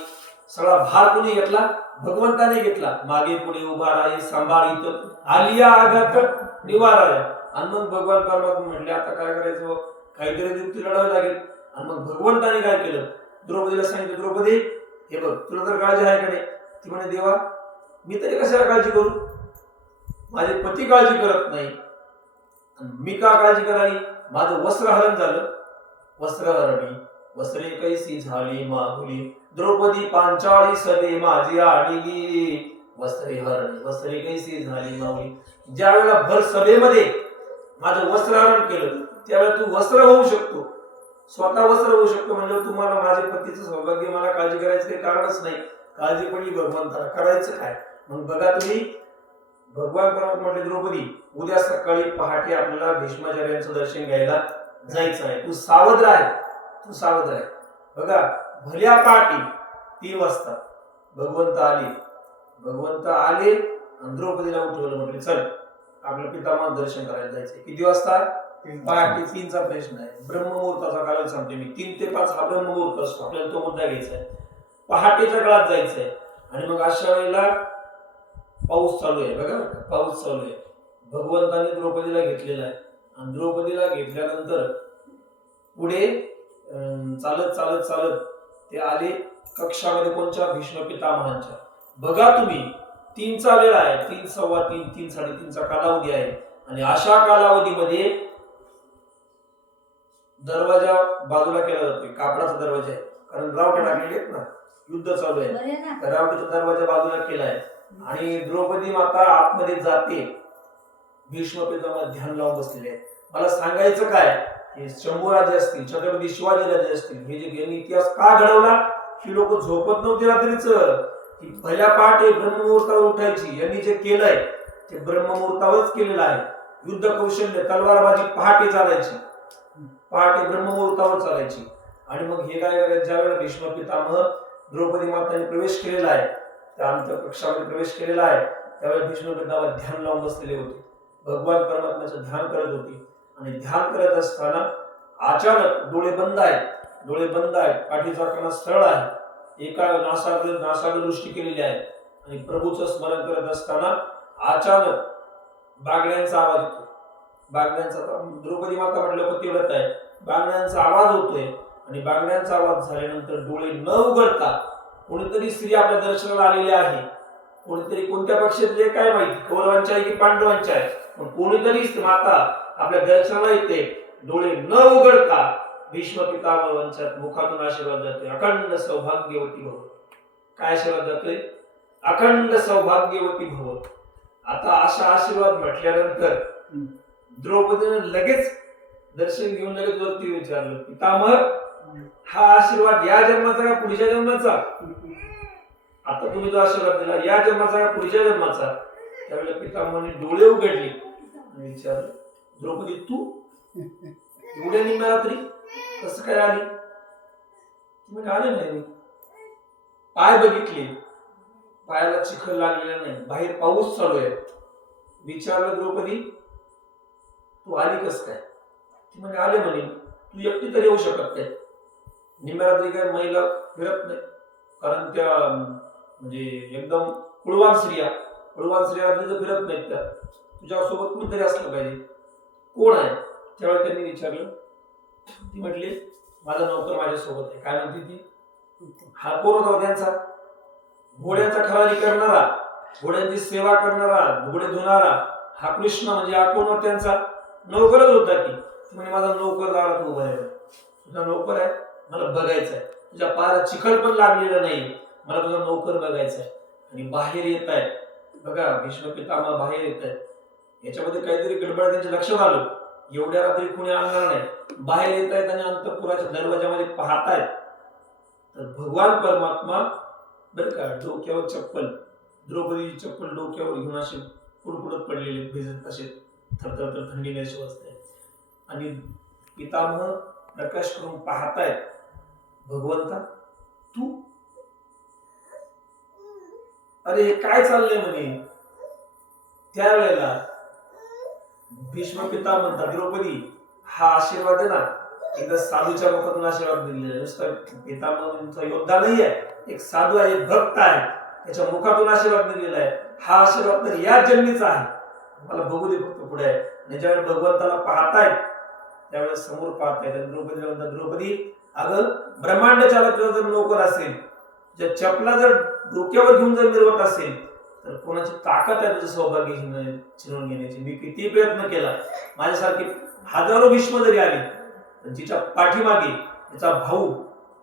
सगळा भार कोणी घेतला? भगवंताने घेतला. मागे पुढे उभा राही सांभाळीत आलिया आगत निवारा. आणि मग भगवान परमात्मा म्हटले आता काय करायचं, काहीतरी युक्ती लढावी लागेल. आणि मग भगवंताने काय केलं? द्रौपदीला सांगितलं, द्रौपदी हे बघ तुला तर काळजी आहे का नाही? ती म्हणे देवा मी तरी कशाला काळजी करू, माझे पती काळजी करत नाही, मी का काळजी करावी? माझं वस्त्रहरण झालं. वस्त्रहरणी वस्त्रे कैसी झाली माहुली द्रौपदी पांचाळी सदे माझी आणली. वस्त्रे हरणी वस्त्रे कैसी झाली माहुली. ज्या वेळेला भर सभेमध्ये माझं वस्त्रहरण केलं त्यावेळेला तू वस्त्र होऊ शकतो, स्वतः वस्त्र होऊ शकतो. म्हणजे तुम्हाला माझ्या पतीचं सौभाग्य, मला काळजी करायचं काही कारणच नाही. काळजी पडली भगवंताला, करायचं काय? मग बघा तुम्ही, भगवान परमात्मा म्हटले द्रौपदी उद्या सकाळी पहाटे आपल्याला भीष्माचार्यांचं दर्शन घ्यायला जायचं आहे, तू सावध राह, तू सावध राह. बघा भल्या पहाटे 3 वाजता भगवंत आले. भगवंत आले आणि द्रौपदीला उठवलं, म्हटले चल आपल्या पितामह दर्शन करायला जायचंय. किती वाजता? पहाटे 3चा प्रश्न आहे. ब्रह्ममुहूर्ताचा काळ सांगते मी, 3 ते 5 हा ब्रह्ममुहूर्त असतो. आपल्याला तो मुद्दा घ्यायचा आहे. पहाटेच्या काळात जायचंय. आणि मग अशा वेळेला पाऊस चालू आहे. बघा पाऊस चालू आहे. भगवंताने द्रौपदीला घेतलेला आहे. आणि द्रौपदीला घेतल्यानंतर पुढे चालत चालत चालत ते आले कक्षामध्ये. कोणच्या? भीष्म पितामहांच्या. बघा तुम्ही 3चा वेळ आहे, 3, 3:15, 3, 3:30चा कालावधी आहे. आणि अशा कालावधीमध्ये दरवाजा बाजूला केला जातोय, कापडाचा दरवाजा आहे, कारण रावटे टाकलेले आहेत ना, युद्ध चालू आहे. तर रावटीचा दरवाजा बाजूला केलाय. आणि द्रौपदी माता आतमध्ये जाते. भीष्म पितामह ध्यान लावून बसलेले आहेत. मला सांगायचं काय, हे शंभूराजे असतील, छत्रपती शिवाजी राजे असतील, हे जे यांनी इतिहास का घडवला? ही लोक झोपत नव्हती रात्रीच, ही पहिल्या पहाटे ब्रह्ममुहूर्तावर उठायची. यांनी जे केलंय ते ब्रह्ममुहूर्तावरच केलेलं आहे. युद्ध कौशल्य तलवारबाजी पहाटे चालायची, पहाटे ब्रह्ममुहूर्तावर चालायची. आणि मग हे काय करायचं, ज्या वेळेला भीष्म पितामह द्रौपदी माताने प्रवेश केलेला आहे, त्या अंतःकक्षामध्ये प्रवेश केलेला आहे, त्यावेळेला भीष्म पितामह ध्यान लावून बसलेले होते. भगवान परमात्म्याचं ध्यान करत होते. आणि ध्यान करत असताना अचानक डोळे बंद आहेत, डोळे बंद आहेत, पाठीचा कणा सरळ आहे, एका नासाकडे दृष्टी केलेली आहे. आणि प्रभूचं स्मरण करत असताना अचानक बागड्यांचा आवाज येतो. बागड्यांचा, द्रौपदी माता म्हटलं पतिव्रत आहे, बागड्यांचा आवाज होतोय. आणि बागड्यांचा आवाज झाल्यानंतर डोळे न उघडता कोणीतरी स्त्री आपल्या दर्शनाला आलेली आहे. कोणीतरी कोणत्या पक्षातली काय माहिती, कौरवांच्या आहे की पांडवांच्या आहे, पण कोणीतरी माता आपल्या दर्शनाला येते. डोळे न उघडता भीष्म पितामहांच्या मुखातून आशीर्वाद जातोय, अखंड सौभाग्यवती भव. काय आशीर्वाद जातोय? अखंड सौभाग्यवती भव. आता अशा आशीर्वाद म्हटल्यानंतर द्रौपदीने लगेच दर्शन घेऊन लगेच वरती विचारलं, पितामह हा आशीर्वाद या जन्माचा का पुढच्या जन्माचा? आता तुम्ही जो आशीर्वाद दिला या जन्माचा का पुढच्या जन्माचा? त्यावेळेला पितामहाने डोळे उघडले आणि विचारलं, द्रौपदी तू एवढ्या निम्म्या रात्री कसं काय आली? म्हणजे आले नाही, मी पाय बघितले, पायाला चिखल लागलेला नाही, बाहेर पाऊस चालू आहे. विचारलं द्रौपदी तू आली कस काय? ती म्हणजे आले म्हणे, तू एकटी तरी येऊ शकत नाही. निम्म्या रात्री काय महिला फिरत नाही, कारण त्या म्हणजे एकदम कुळवान स्त्रिया रात्रीचं फिरत नाहीत. त्या तुझ्यासोबत कोणतरी असलं पाहिजे. कोण आहे? त्यावेळी त्यांनी विचारलं. ती म्हटली माझा नौकर माझ्यासोबत आहे. काय म्हणते ती? हा कोण होता त्यांचा? घोड्यांचा खरारी करणारा, घोड्यांची सेवा करणारा, घोडे धुणारा हा कृष्ण. म्हणजे हा कोण त्यांचा नौकरच होता की. म्हणजे माझा नौकर दारात उभा आहे. तुझा नौकर आहे? मला बघायचं आहे, तुझ्या पायाला चिखल पण लागलेलं नाही, मला तुझा नोकर बघायचा आहे. आणि बाहेर येत आहे बघा, भीष्म पितामह बाहेर येत आहे, याच्यामध्ये काहीतरी गडबड त्यांच्या लक्षात आलं. एवढ्या रात्री कोणी आणणार नाही, बाहेर येत आहेत आणि अंतःपुराच्या दरवाजामध्ये पाहतायत तर भगवान परमात्मा बरं का, डोक्यावर चप्पल, द्रौपदीची चप्पल डोक्यावर घेऊन असे पुडपुडत पडलेले, भिजत असे थरथर तर थंडीने असे वाजतायत. आणि पितामह प्रकाश करून पाहतायत, भगवंता तू, अरे हे काय चाललंय म्हणे. त्यावेळेला भीष्म पिता म्हणतात, द्रौपदी हा आशीर्वाद आहे ना, एकदा साधूच्या मुखातून आशीर्वाद दिलेला आहे. नुसता पितामह योद्धा नाही आहे, एक साधू आहे, एक भक्त आहे, त्याच्या मुखातून आशीर्वाद दिलेला आहे. हा आशीर्वाद तर या जन्मीचा आहे, मला बघू दे फक्त पुढे. आणि ज्यावेळेस भगवंताला पाहतायत त्यावेळेस समोर पाहतायत, द्रौपदीला म्हणतात, द्रौपदी अगं ब्रह्मांड चालक जर नोकर असेल, ज्या चपला जर डोक्यावर घेऊन जर मिरवत असेल तर कोणाची ताकद आहे तुझं सौभाग्य चिरून घेण्याची. मी किती प्रयत्न केला, माझ्यासारखे हजारो भीष्म जरी आले, जिच्या पाठीमागे तिचा भाऊ,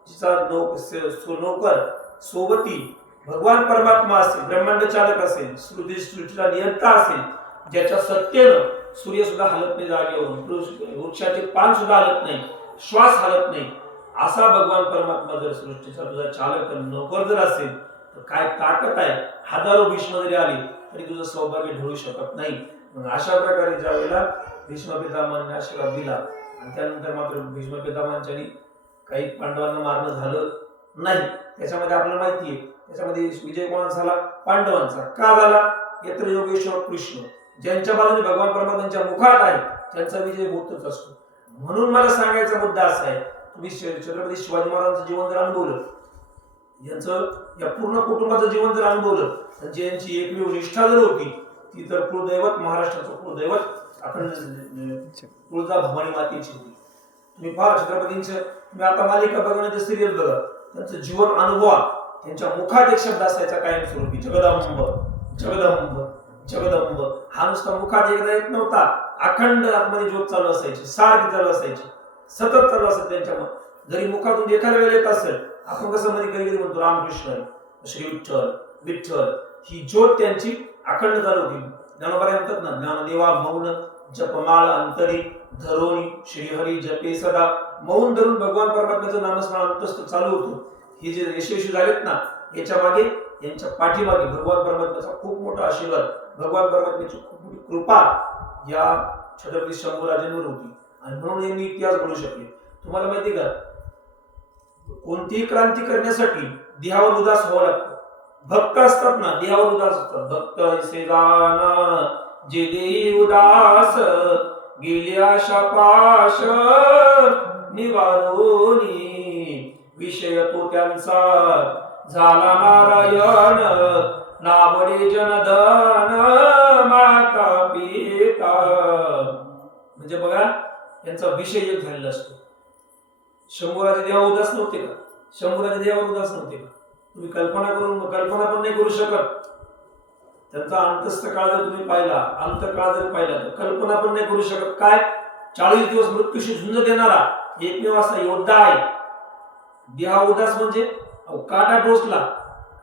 जिचा नोकर सोबती भगवान परमात्मा असेल, ब्रह्मांड चालक असेल, सृष्टीला नियंता असेल, ज्याच्या सत्तेनं सूर्य सुद्धा हलत नाही जागेवरून, वृक्षाचे पान सुद्धा हलत नाही, श्वास हलत नाही, असा भगवान परमात्मा जर सृष्टीचा तुझा चालक नोकर जर असेल तर काय ताकद आहे, हजारो भीष्म जरी आली तरी तुझं सौभाग्य ढळू शकत नाही. मग अशा प्रकारे ज्या वेळेला भीष्म पितामहांनी आशीर्वाद दिला आणि त्यानंतर मात्र भीष्म पितामहांच्या काही पांडवांना मारणं झालं नाही. त्याच्यामध्ये आपल्याला माहिती आहे, त्याच्यामध्ये विजय कोणाचा झाला, पांडवांचा. का झाला, यत्र योगेश्वर कृष्ण, ज्यांच्या बाजूने भगवान परमात्म्यांच्या मुखात आहे त्यांचा विजय होतच असतो. म्हणून मला सांगायचा मुद्दा असा आहे, तुम्ही छत्रपती शिवाजी महाराजांचं जीवन जर अनुभवलं, यांचं या पूर्ण कुटुंबाचं जीवन जर अनुभवलं, म्हणजे यांची एकमेव निष्ठा जर होती ती तर कुलदैवत, महाराष्ट्राचं कुलदैवत अखंड तुळजा भवानी मातेची होती. तुम्ही पहा छत्रपतींचं, तुम्ही आता मालिका बघा नाही तर सिरियल बघा, त्यांचं जीवन अनुभवा, त्यांच्या मुखात एक शब्द असायचा कायमस्वरूपी, जगदंब जगदंब जगदंब. हा नुसता मुखात एकदा येत नव्हता, अखंड आतमध्ये ज्योत चालू असायची, सारखी चालू असायची, सतत चालू असायचं त्यांच्या. जरी मुखातून एखाद्या वेळेला येत असेल, आपण कसं मध्ये कधी म्हणतो रामकृष्ण श्री विठ्ठल विठ्ठल, ही ज्योत त्यांची अखंड चालू होती. ज्ञानोबा म्हणतात ना, ज्ञानदेवा मौन जपमाळ अंतरी धरोनी श्रीहरी जपे सदा. मौन धरून भगवान परमात्म्याचं नामस्मरण अंतस्थ चालू होतं. हे जे यशस्वी झालेत ना, याच्या मागे, यांच्या पाठीमागे भगवान परमात्म्याचा खूप मोठा आशीर्वाद, भगवान परमात्म्याची खूप मोठी कृपा या छत्रपती शंभूराजांवर होती. आणि म्हणून यांनी इतिहास घडू शकले. तुम्हाला माहिती का, कोणतीही क्रांती करण्यासाठी देहावर उदास व्हावं लागतं. भक्त असतात ना, देहावर उदास असतात. भक्त ऐसे जाना जे देही उदास, गेले आशा पाश निवारोनी, विषय तो त्यांचा झाला नारायण, नाबडे जनधन माता पिता. म्हणजे बघा, यांचा विषय एक झालेला असतो. शंभूराजे देवा उदास नव्हते का, शंभूराजे देवावर उदास नव्हते का, तुम्ही कल्पना पण नाही करू शकत. त्यांचा अंतस्थ काळ जर तुम्ही पाहिला, अंतकाळ जर पाहिला तर कल्पना पण नाही करू शकत. काय 40 दिवस मृत्यूशी झुंज देणारा एकमेव असा योद्धा आहे. देहा उदास म्हणजे काटा टोचला,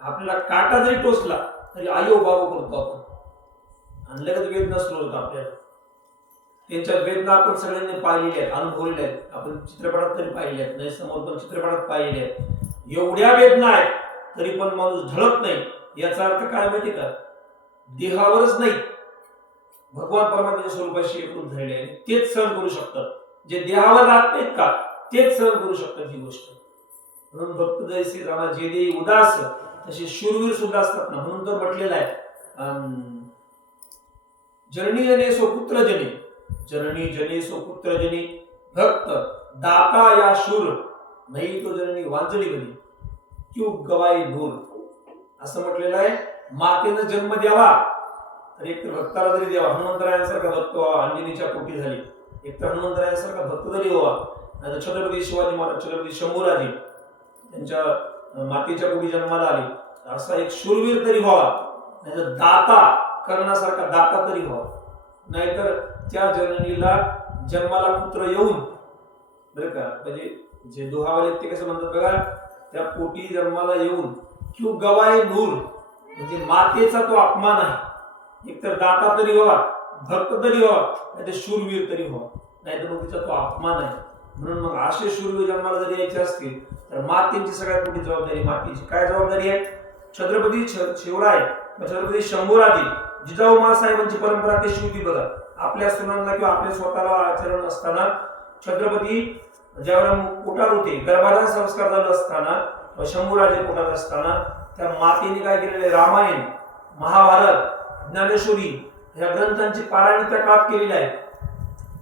आपल्याला काटा जरी टोचला तरी आयो बाबा करतो आपण, आणि लगेच वेदना सुरू होतात आपल्याला. त्यांच्या वेदना आपण सगळ्यांनी पाहिलेल्या आहेत, अनुभवलेल्या आहेत. आपण चित्रपटात तरी पाहिलेल्या आहेत, नाही समोर पण चित्रपटात पाहिलेल्या आहेत. एवढ्या वेदना आहेत तरी पण माणूस ढळत नाही. याचा अर्थ काय माहिती का, देहावरच नाही, भगवान परमात्म्याच्या स्वरूपाशी एकरूप झालेले आहे. तेच सहन करू शकतात. जे देहावर राहत नाहीत का, तेच सहन करू शकतात ही गोष्ट. म्हणून भक्त जैसे रामा जे देही उदास, तसे शूरवीर सुद्धा असतात ना. म्हणून तर म्हटलेलं आहे, जननी जने सो पुत्र जने, जननी जने सो पुत्र जने, भक्त दाता या शूर, नाही तो जननी वांजळी बनी, क्यू गवाई ढोल. असं म्हटलेलं आहे. मातेनं जन्म द्यावा तर एक तर भक्ताला तरी द्यावा. हनुमंतरायांसारखा भक्त व्हावा, अंजनीच्या पोटी झाली, एक तर हनुमंतरायांसारखा भक्त तरी व्हावा. नाही तर छत्रपती शिवाजी महाराज, छत्रपती शंभूराजे त्यांच्या मातेच्या पोटी जन्माला आले, असा एक शूरवीर तरी व्हावा. नाही तर दाता, कर्णासारखा दाता तरी व्हावा. नाहीतर त्या जननीला जन्माला पुत्र येऊन, बरं का, म्हणजे जे दोहावले ते कसं म्हणतात बघा, त्या पोटी जन्माला येऊन क्यू गवाई नूर, म्हणजे मातेचा तो अपमान आहे. एकतर दाता तरी व्हावा, भक्त तरी व्हावा, नाही तर शूरवीर तरी व्हावा, नाही तर मग तिचा तो अपमान आहे. म्हणून मग असे शूरवीर जन्माला जरी यायचे असतील तर मातेची सगळ्यात मोठी जबाबदारी. मातेची काय जबाबदारी आहे? छत्रपती शिवराय, छत्रपती शंभूराजे जिजाऊ मासाहेबांची परंपरा कशी होती बघा. आपल्या सुनांना किंवा आपल्या स्वतःला आचरण असताना छत्रपती ज्यावेळेला पोटात होते, गर्भाधान संस्कार झाले असताना, शंभूराजे पोटात असताना त्या मातेने काय केलेले? रामायण, महाभारत, ज्ञानेश्वरी ह्या ग्रंथांची पारायण त्या काळात केलेली आहे.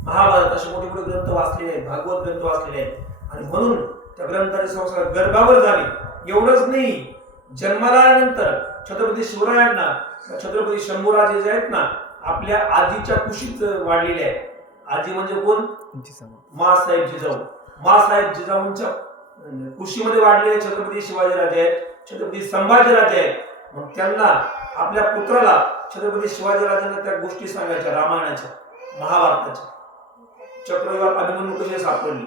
महाभारत असे मोठे मोठे ग्रंथ वाचलेले आहेत, भागवत ग्रंथ वाचलेले आहेत. आणि म्हणून त्या ग्रंथाचे संस्कार गर्भावर झाले. एवढंच नाही, जन्माला आल्यानंतर छत्रपती शिवरायांना, छत्रपती शंभूराजे जे आहेत ना, आपल्या आजीच्या कुशीत वाढलेले आहेत. आजी म्हणजे कोण? मासाहेब जिजाऊ. मासाहेब जिजाऊंच्या कुशीमध्ये वाढलेले छत्रपती शिवाजीराजे आहेत, छत्रपती संभाजीराजे आहेत. मग त्यांना, आपल्या पुत्राला छत्रपती शिवाजीराजांना त्या गोष्टी सांगायच्या, रामायणाच्या, महाभारताच्या. चक्रव्यूहात अभिमन्यू कशी सापडली,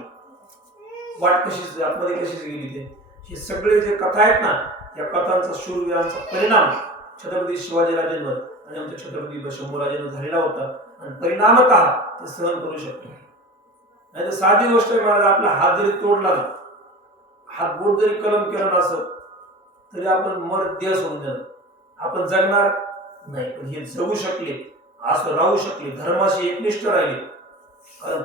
वाट कशी आतमध्ये कशी गेली, ते हे सगळे जे कथा आहेत ना, या कथांचा, शूरवीरांचा परिणाम छत्रपती शिवाजीराजांवर आणि आमच्या छत्रपती शंभूराजांवर झालेला होता. आणि परिणामतः ते सहन करू शकतो. नाही तर साधी गोष्ट आहे महाराज, आपला हात जरी तोडला, हात बोट जरी कलम केला नसत तरी आपण मर्त्य सोडून देणार, आपण जगणार नाही. पण हे जगू शकले, असं राहू शकले, धर्माशी एकनिष्ठ राहिले. कारण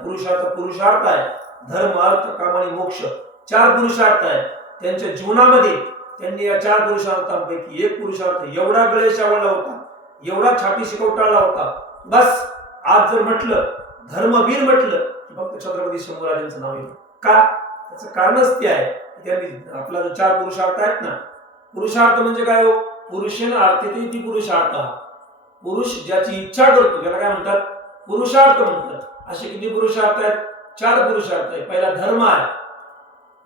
पुरुषार्थ आहे, धर्म, अर्थ, काम आणि मोक्ष, 4 पुरुषार्थ आहे त्यांच्या जीवनामध्ये. त्यांनी या 4 पुरुषार्थांपैकी एक पुरुषार्थ एवढा गळेश आवडला होता, एवढा छाती शिकवटाळला होता. बस आज जर म्हटलं धर्मवीर म्हटलं की फक्त छत्रपती शंभूराजांचं नाव येतं. का? त्याचं कारणच ते आहे की त्यांनी आपला जो 4 पुरुषार्थ आहेत ना, पुरुषार्थ म्हणजे काय हो? पुरुषेन आर्थिते ती पुरुषार्थ. पुरुष ज्याची इच्छा करतो त्याला काय म्हणतात? पुरुषार्थ म्हणतात. असे किती पुरुषार्थ आहेत? 4 पुरुषार्थ आहेत. पहिला धर्म आहे,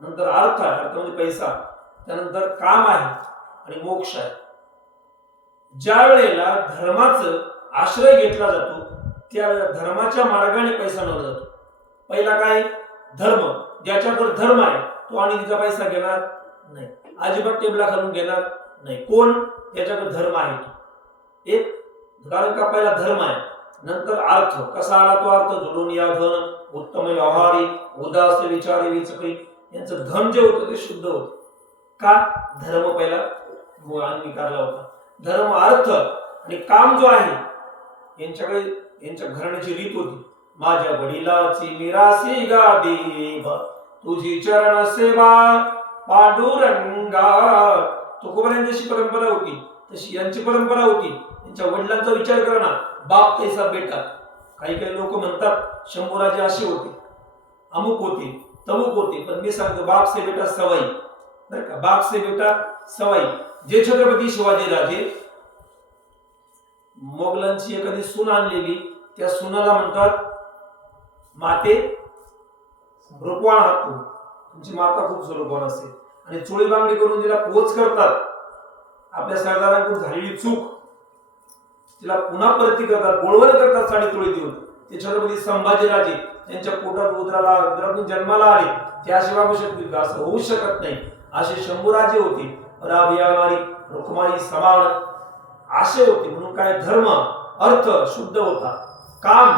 नंतर अर्थ आहे, अर्थ म्हणजे पैसा, त्यानंतर काम आहे आणि मोक्ष आहे. ज्या वेळेला धर्माचं आश्रय घेतला जातो त्यावेळेला धर्माच्या मार्गाने पैसा मिळवला जातो. पहिला काय? धर्म. ज्याच्याकडे धर्म आहे तो आणि तिचा पैसा घेणार नाही, अजिबात टेबला खालून घेणार नाही. कोण? ज्याच्याकडे धर्म आहे तो. एक, कारण का पहिला धर्म आहे, नंतर अर्थ. कसा आला तो अर्थ? जुळून या धन, उत्तम व्यवहारी, उदास विचारे विचकरी. यांचं धन जे होतं ते शुद्ध होतं. का? धर्म पहिला अंगीकारला होता. धर्म, अर्थ आणि काम जो आहे यांच्याकडे यांच्या घराण्याची रीत होती. माझ्या वडिलाची मिरासी गादी, तुझी चरण सेवा पांडुरंगा. तुकोबांची परंपरा होती तशी यांची परंपरा होती. यांच्या वडिलांचा विचार करा ना, बाप तैसा बेटा. काही काही लोक म्हणतात शंभूराजे असे होते, अमुक होते, तमुक होते. पण मी सांगतो बाप से बेटा सवाई, बरं का, बाप से बेटा सवाई. जे छत्रपती शिवाजीराजे मोगलांची एखादी सून आणलेली, त्या सुनाला म्हणतात माते रूपवान हात तू, तुमची माता खूप स्वरूपवान असते. आणि चोळी बांगडी करून तिला पोच करतात. आपल्या सरदारांकडून झालेली चूक तिला पुन्हा परती करतात, गोळवण करतात साडी तोळी देऊन. ते छत्रपती संभाजीराजे त्यांच्या पोटात उदरातून जन्माला आले, ते असे वागू शकतील का? असं होऊ शकत नाही. असे शंभूराजे होते, राभियावारी, रुक्माई समान असे होते. म्हणून काय? धर्म, अर्थ शुद्ध होता, काम,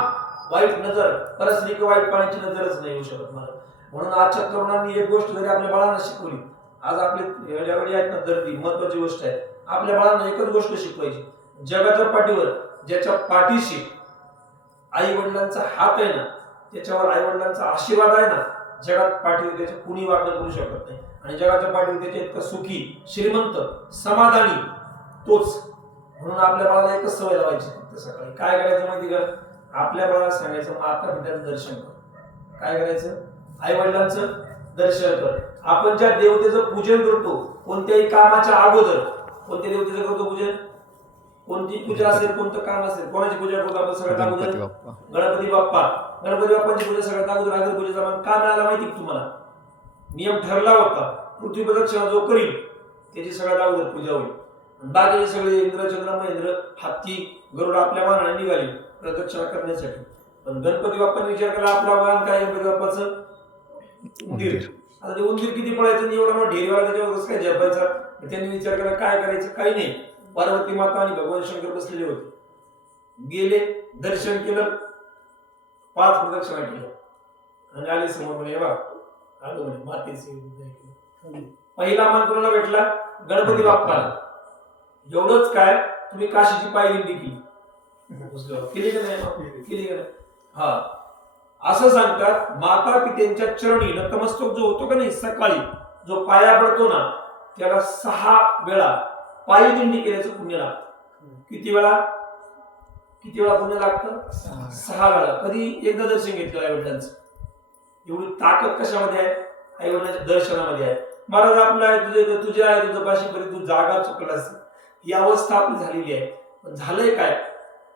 वाईट नजर, परस्त्रीक वाईट पाण्याची नजरच नाही येऊ शकत मला. म्हणून आजच्या तरुणांनी एक गोष्ट जरी आपल्या बाळांना शिकवली, आज आपले वेळेवेळी आहेत ना दर्दी, महत्वाची गोष्ट आहे, आपल्या बाळांना एकच गोष्ट शिकवायची. जगाच्या पाठीवर ज्याच्या पाठीशी आई वडिलांचा हात आहे ना, त्याच्यावर आई वडिलांचा आशीर्वाद आहे ना, जगात पाठीवर त्याच्या कुणी वागणं करू शकत नाही. आणि जगाच्या पाठीवर त्याच्या इतका सुखी, श्रीमंत, समाधानी तोच. म्हणून आपल्या बाळाला एकच सवय लावायची, फक्त सकाळी काय करायचं माहिती का? आपल्या बाळाला सांगायचं माता पित्याचं दर्शन कर. काय करायचं? आई वडिलांचं दर्शन कर. आपण ज्या देवतेचं पूजन करतो, कोणत्याही कामाच्या अगोदर कोणत्या देवतेचं करतो पूजन? कोणती पूजा असेल, कोणतं काम असेल, कोणाची पूजा करतो आपण सगळ्यात अगोदर? गणपती बाप्पा. गणपती बाप्पांची पूजा सगळ्यात अगोदर. अगोदर पूजेचा मान का मिळाला माहिती का तुम्हाला? नियम ठरला होता, पृथ्वी प्रदक्षिणा जो करील त्याची सगळ्यात अगोदर पूजा होईल. बाकीचे सगळे इंद्र, चंद्र, महेंद्र, हत्ती, गरुड आपल्या वाहनाने निघाले प्रदक्षिणा करण्यासाठी. पण गणपती बाप्पांनी विचार केला, आपला वाहन काय? गणपती बाप्पाचं उंदीर. आता ते उंदीर किती पळायचं आणि एवढा मोठा ढेरीवाला त्याच्यावर कसं काय झेपायचा. त्यांनी विचार केला काय करायचं, काही नाही. पार्वती माता आणि भगवान शंकर बसलेले होते. गेले, दर्शन केलं, 5 प्रदक्षिणा केलं आणि आले समोर म्हणे बा आलो म्हणे मातेचे. पहिला मान कोणाला भेटला? गणपती बाप्पाला. एवढंच काय, तुम्ही काशीची पायरी केली केली का नाही? केली का नाही? हा, असं सांगतात माता पित्यांच्या चरणी नतमस्तक जो होतो का नाही सकाळी, जो पाया पडतो ना, त्याला 6 वेळा पायी दिंडी केल्याचं पुण्य लागतं. किती वेळा पुण्य लागतं? 6 वेळा. कधी एकदा दर्शन घेतलं आईवडिलांचं. एवढी ताकद कशामध्ये आहे? आईवडिलांच्या दर्शनामध्ये आहे. महाराज आपलं आहे, तुझे आहे, तुझं पाशीपर्यंत तू जागा चुकलास, ही अवस्था आपली झालेली आहे. पण झालंय काय?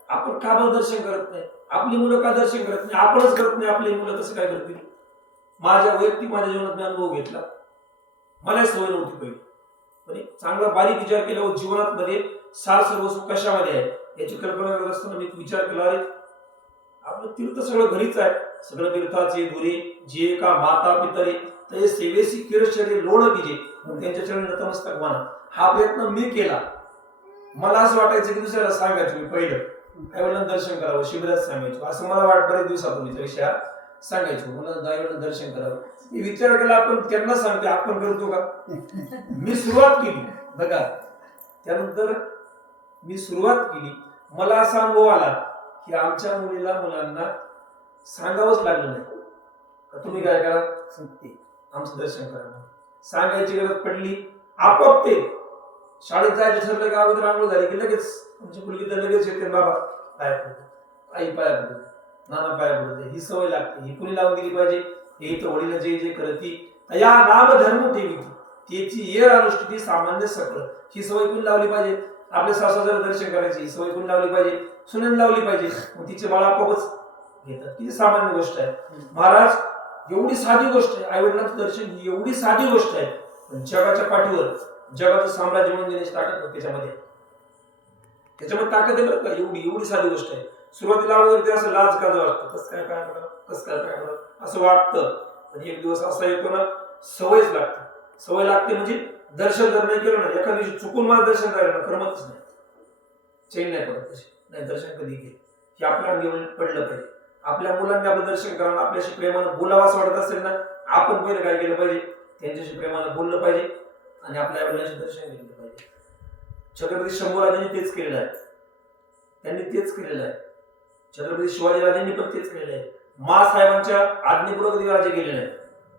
आपण का बरं दर्शन करत नाही? आपली मुलं का दर्शन करत नाही? आपणच करत नाही, आपली मुलं कसं काय करतील? माझ्या जीवनात मी अनुभव घेतला. मला सवय नव्हती पहिली, पण चांगला बारीक विचार केला. जीवनात मध्ये सार सर्वस्व कशामध्ये आहे याची कल्पना करत असताना मी विचार केला, अरे आपलं तीर्थ सगळं घरीच आहे. सगळं तीर्थाचे धुरे जे का माता पितरे ते सेवेसी किरशरे लोण कीजे, त्यांच्या चरणी नतमस्तक म्हणा. हा प्रयत्न मी केला. मला असं वाटायचं की दुसऱ्याला सांगायचं, मी पहिलं आईवडिलांना दर्शन करावं, शिबिरात सांगायचो, असं मला बरेच दिवसापूर्वीच्या विषया सांगायचो, मला आईवडिलांना दर्शन करावं. मी विचार केला, आपण त्यांना सांगते, आपण करतो का? मी सुरुवात केली बघा. त्यानंतर मी सुरुवात केली, मला असा अनुभव आला की आमच्या मुलांना सांगावंच लागलं नाही का तुम्ही काय करा, आमचं दर्शन करा. सांगायची गरज पडली, आपोआप ते शाळेत जायचं ठरलं का अगोदर आंघोळ झाली की लगेच आमची मुलगी तर लगेच येते, बाबा पाया पडतो, आई पाया पडतो, नाना पाया पडतो. ही सवय लागते, ही कुणी लावून दिली पाहिजे? हे तर वडील जे जे करती या नाम धर्म ठेवी त्याची येर अनुष्ठिती सामान्य सकळ. ही सवय कुणी लावली पाहिजे? आपल्या सासूला दर्शन करायची ही सवय कुणी लावली पाहिजे? सुनेन लावली पाहिजे. मग तिचे बाळ आपोआपच घेतात. किती सामान्य गोष्ट आहे महाराज, एवढी साधी गोष्ट आहे. आईवडिलांचं दर्शन ही एवढी साधी गोष्ट आहे, जगाच्या पाठीवर जगाचं साम्राज्य म्हणून देण्याची ताकद त्याच्यामध्ये ताकद आहे बरं का. एवढी साधी गोष्ट आहे. सुरुवातीला अगोदर ते असं लाज काज वाटतं, कसं काय असं वाटतं. पण एक दिवस असा येतो ना, सवयच लागते. सवय लागते म्हणजे दर्शन जर नाही केलं ना, एका दिवशी चुकून मला दर्शन करायला करमतच नाही, चैन नाही पडत. तशी नाही दर्शन कधी केलं की आपल्या अंगी पडलं पाहिजे. आपल्या मुलांनी आपलं दर्शन करावं, आपल्याशी प्रेमानं बोलावं असं वाटत असेल ना, आपण पहिलं काय केलं पाहिजे? त्यांच्याशी प्रेमानं बोललं पाहिजे आणि आपल्या आईवडिलांशी दर्शन घेतलं पाहिजे. छत्रपती शंभूराजांनी तेच केलेलं आहे. त्यांनी तेच केलेलं आहे. छत्रपती शिवाजीराजांनी पण तेच केलेलं आहे. साहेबांच्या आज्ञेपुढे कधी राजे गेले नाही,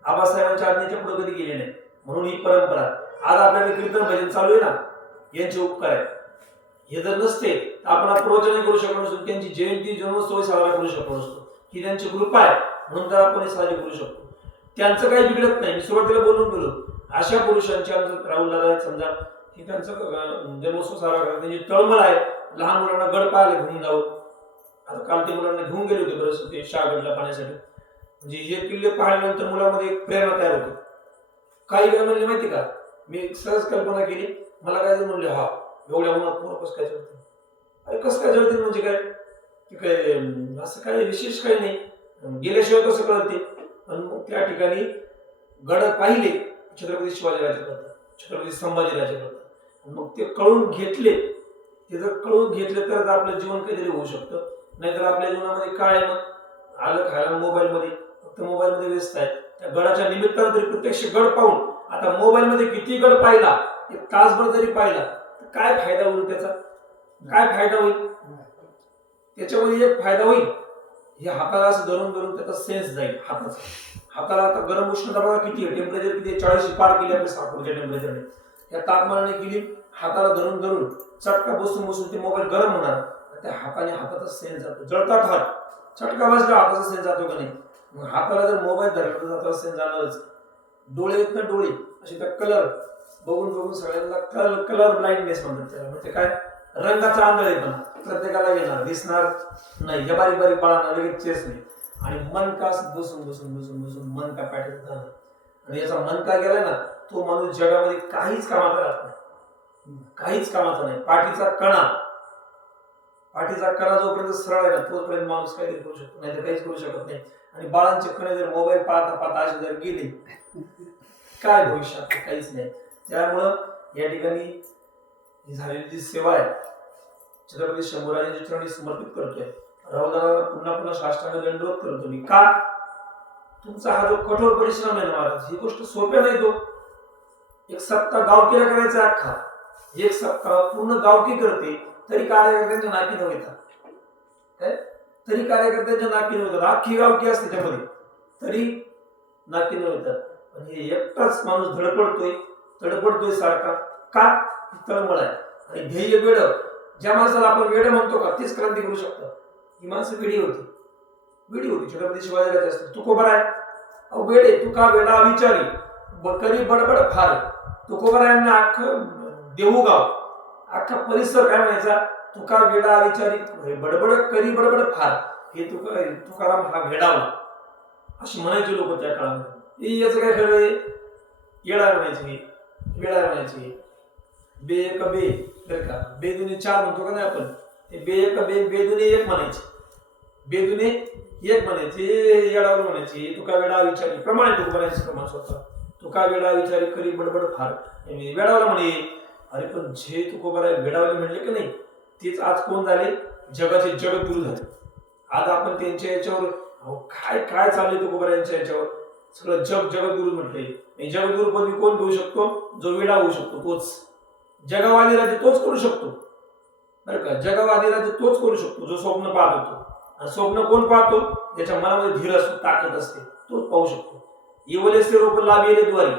आबासाहेबांच्या आज्ञेच्या पुढे कधी गेले नाही. म्हणून ही परंपरा आज आपल्याकडे कीर्तन भजन चालू आहे ना, यांचे उपकार आहे. हे जर नसते तर आपण प्रवचन करू शकलो नसतो, त्यांची जयंती जन्मोत्सव साजरा करू शकलो नसतो. ही त्यांची कृपा आहे, म्हणून तर आपण हे साजरे करू शकतो. त्यांचं काही बिघडत नाही. मी सुरुवातीला बोलून गेलो, अशा पुरुषांच्या राहुल दादा समजा की त्यांचं जन्मोत्सव साजरा करतात, त्यांची तळमळ आहे. लहान मुलांना गड पाहायला घेऊन जावं. आता काल ते मुलांना घेऊन गेले होते बरं ते शहागडला पाहण्यासाठी. म्हणजे हे किल्ले पाहिल्यानंतर मुलामध्ये एक प्रेरणा तयार होते. काही काय म्हणले माहिती का, मी सहज कल्पना केली. मला काय म्हणले, हा एवढ्या उन्हात पोरं कसं काय जळतील? अरे कसं काय जळतील म्हणजे काय, की काय असं काय विशेष काही नाही, गेल्याशिवाय कसं कळते. पण मग त्या ठिकाणी गड पाहिले छत्रपती शिवाजीराजे करतात, छत्रपती संभाजीराजे करतात. मग ते कळून घेतले. ते जर कळून घेतले तर आपलं जीवन काहीतरी होऊ शकतं. नाहीतर आपल्या जीवनामध्ये काय मग आलं खायला मोबाईलमध्ये, फक्त मोबाईलमध्ये व्यस्त आहे. त्या गडाच्या निमित्तानं तरी प्रत्यक्ष गड पाहून, आता मोबाईलमध्ये किती गड पाहिला, एक तासभर जरी पाहिला तर काय फायदा होईल त्याचा? काय फायदा होईल? त्याच्यामध्ये एक फायदा होईल, हे हाताला असं धरून त्याचा सेन्स जाईल हाताला. आता गरम उष्णता बघा किती आहे, टेम्परेचर किती आहे, 40 पार केली आपल्या साखरच्या टेम्परेचरने. या तापमानाने केली, हाताला धरून चटका बसून ते मोबाईल गरम होणार. त्या हाताचा सेन्स जातो, जळतात हात. चटका बसला हाताचा सेन्स जातो का नाही? मग हाताला जर मोबाईल धरला तर जातो सेन्स जाणारच. डोळे आहेत ना, डोळे असे त्या कलर बघून सगळ्यांना कलर ब्लाइंडनेस म्हणतात त्याला. म्हणजे काय, रंगाचा आंधळेपणा प्रत्येकाला येणार, दिसणार नाही. या बारीक बाळांना लगेच चेस नाही. आणि मन का बसून मन का पॅटर्न झालं. आणि याचा मन का गेला ना, तो माणूस जगामध्ये काहीच कामाचा राहत नाही, काहीच कामाचा नाही. पाठीचा कणा जोपर्यंत सरळ आहे ना, तोपर्यंत माणूस काहीतरी करू शकतो, नाही तर काहीच करू शकत नाही. आणि बाळांचे कणे जर मोबाईल पाहता असे जर गेले काय भविष्यात काहीच नाही. त्यामुळं या ठिकाणी ही झालेली जी सेवा आहे छत्रपती शंभूराजांच्या चरणी समर्पित करतोय. राहुदाला पुन्हा पुन्हा साष्टांग दंडवत करतो मी. का? तुमचा हा जो कठोर परिश्रम आहे ना महाराज, ही गोष्ट सोप्या नाही. तो एक सप्ताह गावकीला करायचा अख्खा, एक सप्ताह पूर्ण गावकी करते तरी कार्यकर्त्यांच्या नाकी न येतात. तरी कार्यकर्त्यांच्या नाकी न येतात. अख्खी गावकी असते त्यामध्ये तरी नाकी न येतात. पण हे एकटाच माणूस तडपडतोय सारखा. का? तळमळ आहे. आणि ध्येय वेड, ज्या माणसाला आपण वेड म्हणतो का तीच क्रांती करू शकतात. ही माणसं वेडी होती छत्रपती शिवाजीराजे असते. तू कोबर आहे, अहो वेडे तू का वेडा विचारी करी बडबड फार. तुकोबरायांना अख्खं देऊगाव अख्खा परिसर काय म्हणायचा, तुका वेडा विचारी बडबड करी बडबड फार. हे तुकाराम हा वेडावला अशी म्हणायचे लोक त्या काळामध्ये. याचं काय खरं आहे? येडा म्हणायचे. बे एक बे बरं का, बेदुने 4 म्हणतो का नाही आपण, ते बे एक बेदुने 1 म्हणायचे. बेदुने 1 म्हणायचे, येडावर म्हणायचे. तुका वेडा विचारी प्रमाणे तुकोबरायांचे प्रमाण स्वतः. तुका वेडा विचारी करी बडबड फार. वेडावला म्हणे. अरे पण जे तुकोबराय वेडावले म्हणले की नाही, तेच आज कोण झाले? जगाचे जगद्गुरु झाले. आज आपण त्यांच्या याच्यावर काय काय चाललंय तुकोबरायांच्या याच्यावर सगळं जगद्गुरु म्हटले. जगद्गुरु पदवी कोण घेऊ शकतो? जो वेडा होऊ शकतो तोच. जगावादी राज्य तोच करू शकतो बरं का. जगावादी राज्य तोच करू शकतो जो स्वप्न पाहत होतो. आणि स्वप्न कोण पाहतो? ज्याच्या मनामध्ये धीर असतो, ताकद असते, तोच पाहू शकतो. येवलेसे रोप लाभिले द्वारी.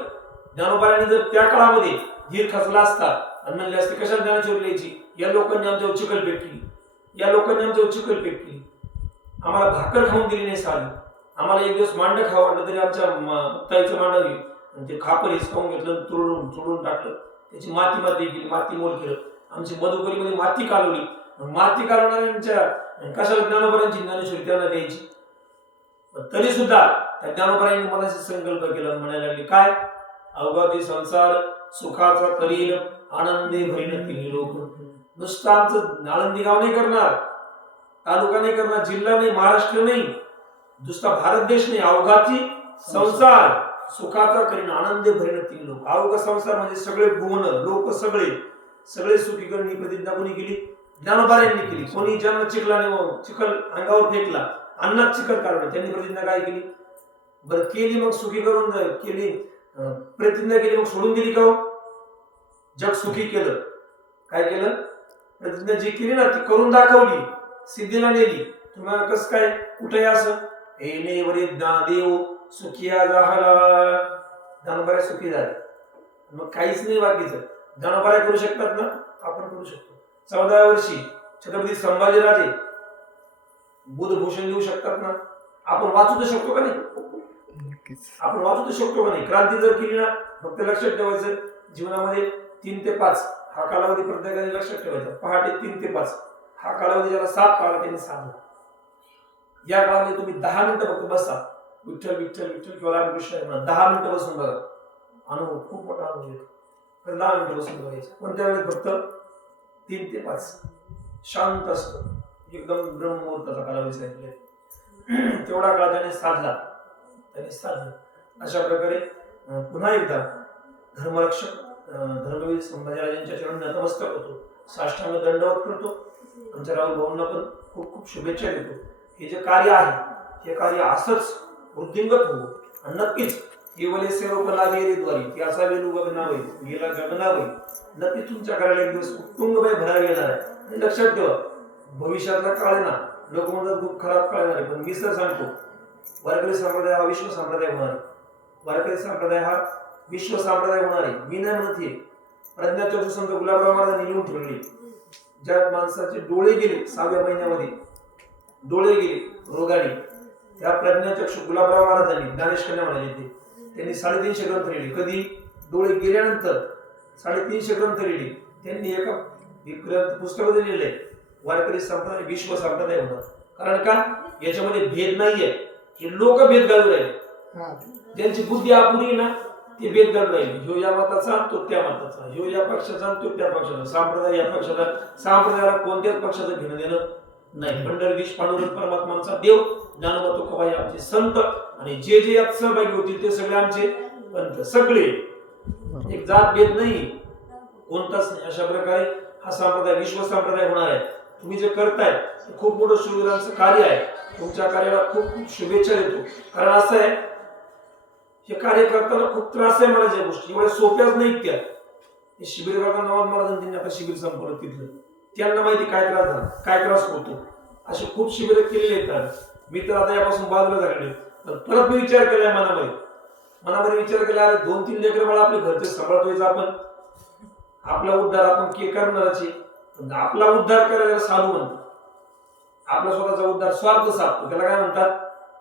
ज्ञानोबांनी जर त्या काळामध्ये धीर खचला असता आणि म्हणले असते कशाला ज्ञानाची लिहायची, या लोकांनी आमच्यावर चिखलपेट केली, आम्हाला भाकर खाऊन दिली नाही साली, आम्हाला एक दिवस मांड खावं वाटलं तरी आमच्या ताईचं मांड घेऊ आणि ते खापर हिसकावून घेतलं, चुडून टाकलं, त्याची माती केली, माती मोल केलं, आमची मधुकरीमध्ये माती कालवली. माती कालवणाऱ्यांच्या कशाला ज्ञानोबांची ज्ञानेश्वरी त्यांना द्यायची. तरी सुद्धा त्या ज्ञानोबांनी मनाशी संकल्प केला, म्हणायला लागले काय, अवघाती संसार सुखाचा करील आनंदे भरीन तिन्ही लोक. नुसतं आमचं आळंदी गाव नाही करणार, तालुका नाही करणार, जिल्हा नाही, महाराष्ट्र नाही, दुसरा भारत देश नाही, अवघाती संसार सुखाचा करीन आनंदे भरीन तिन्ही लोक. अवघा संसार म्हणजे सगळे भुवन लोक, सगळे सुखी करणी प्रतिज्ञा कोणी केली? ज्ञानोबांनी केली. कोणी ज्यांना चिखल अंगावर फेकला, अन्नात चिखल काढलं, त्यांनी प्रतिज्ञा काय केली? बरं केली, मग सुखी करून केली, प्रतिज्ञा केली, मग सोडून दिली का? जग सुखी केलं. काय केलं? प्रतिज्ञा जी केली ना ती करून दाखवली, सिद्धीला नेली. तुम्हाला कसं काय कुठे असं येणे वरी ज्ञानदेव सुखिया झाला, ज्ञानोबा सुखी झाले. मग काहीच नाही बाकीचं. ज्ञानोबा करू शकतात ना, आपण करू शकतो. 14 वर्षी छत्रपती संभाजीराजे बुधभूषण देऊ शकतात ना, आपण वाचू तर शकतो का नाही? क्रांती जर केली ना, फक्त लक्षात ठेवायचं जीवनामध्ये 3 ते 5 हा कालावधी प्रत्येकाने लक्षात ठेवायचा. पहाटे 3 ते 5 हा कालावधी ज्याला 7 काळा त्यांनी साधला. या काळामध्ये तुम्ही 10 मिनिटं फक्त बसा, विठ्ठल विठ्ठल विठ्ठल किंवा रामकृष्ण 10 मिनिटं बसून बघा. अनुभव खूप मोठा अनुभव येतो. 10 मिनिटं बसून बघायचं. पण त्यावेळेस फक्त 3 ते 5 शांत असतो, एकदम ब्रह्ममुहूर्ताचा कालावधी सांगितले. तेवढा काळ त्याने साधला. अशा प्रकारे पुन्हा एकदा धर्मरक्षक धर्मवीर संभाजीराजांच्या चरणी नतमस्तक होतो, साष्टांग दंडवत करतो. आमच्या राहुल भाऊंना पण खूप खूप शुभेच्छा देतो. हे जे कार्य आहे हे कार्य असंच वृद्धिंगत हो. आणि नक्कीच येवलेसे रोप लाभिले द्वारी ती असा वेलू गगनावे गेला गगनावे, नक्कीच तुमच्या कार्याला एक दिवस उत्तुंगमय भरायला येणार आहे. आणि लक्षात ठेवा, भविष्यातला काळ ना लोक म्हणतात खूप खराब काळ येणार आहे, पण मी तर सांगतो वारकरी संप्रदाय हा विश्व संप्रदाय होणार आहे. वारकरी संप्रदाय हा विश्व संप्रदाय होणार आहे. मी नाही म्हणत हे, प्रज्ञाचक्षु संत गुलाबराव महाराजांनी लिहून ठेवले. ज्या माणसाचे डोळे गेले 6व्या महिन्यामध्ये, डोळे गेले रोगाने, त्या प्रज्ञाचक्षु गुलाबराव महाराजांनी ज्ञानेश्वरी म्हणाले त्यांनी 350 ग्रंथ लिहिले. कधी? डोळे गेल्यानंतर 350 ग्रंथ लिहिले त्यांनी. एका पुस्तकामध्ये लिहिलंय वारकरी संप्रदाय विश्व संप्रदाय होणार. कारण का? याच्यामध्ये भेद नाहीये. हे लोक भेद घालून राहिले, ज्यांची बुद्धी अपुरी ना ते भेद घालून राहिले. ह्यो या मताचा, तो त्या मताचा, ह्यो या पक्षाचा, तो त्या पक्षाचा, संप्रदाय या पक्षाचा. संप्रदायाला कोणत्याच पक्षाचं घेणं देणं नाही. पंढरगीश पांडुरंग परमात्मांचा देव, ज्ञानोबा तुकोबा आमचे संत, आणि जे यात सहभागी होतील ते सगळे आमचे पंथ सगळे, एक जात भेद नाही, कोणताच नाही. अशा प्रकारे हा संप्रदाय विश्व संप्रदाय होणार आहे. तुम्ही जे करताय खूप मोठं शूरवीरांचं कार्य आहे. तुमच्या कार्याला खूप खूप शुभेच्छा देतो. कारण असं आहे, हे कार्य करताना खूप त्रास आहे मला. ज्या गोष्टी एवढ्या सोप्याच नाहीत त्या. हे शिबिर करताना नवाब महाराजांनी आता शिबिर संपवलं तिथलं, त्यांना माहिती काय त्रास झाला, काय त्रास होतो. असे खूप शिबिर केलेले आहेत. मी तर आता यापासून बाजूला झालेले. परत मी विचार केलाय मनामध्ये विचार केला, अरे 2-3 लेकर मला आपले घरचे सांभाळतोय, आपण आपला उद्धार आपण करणारच आहे. आपला उद्धार करायला साधू म्हणतात. आपला स्वतःचा उद्धार स्वार्थ साधतो, त्याला काय म्हणतात,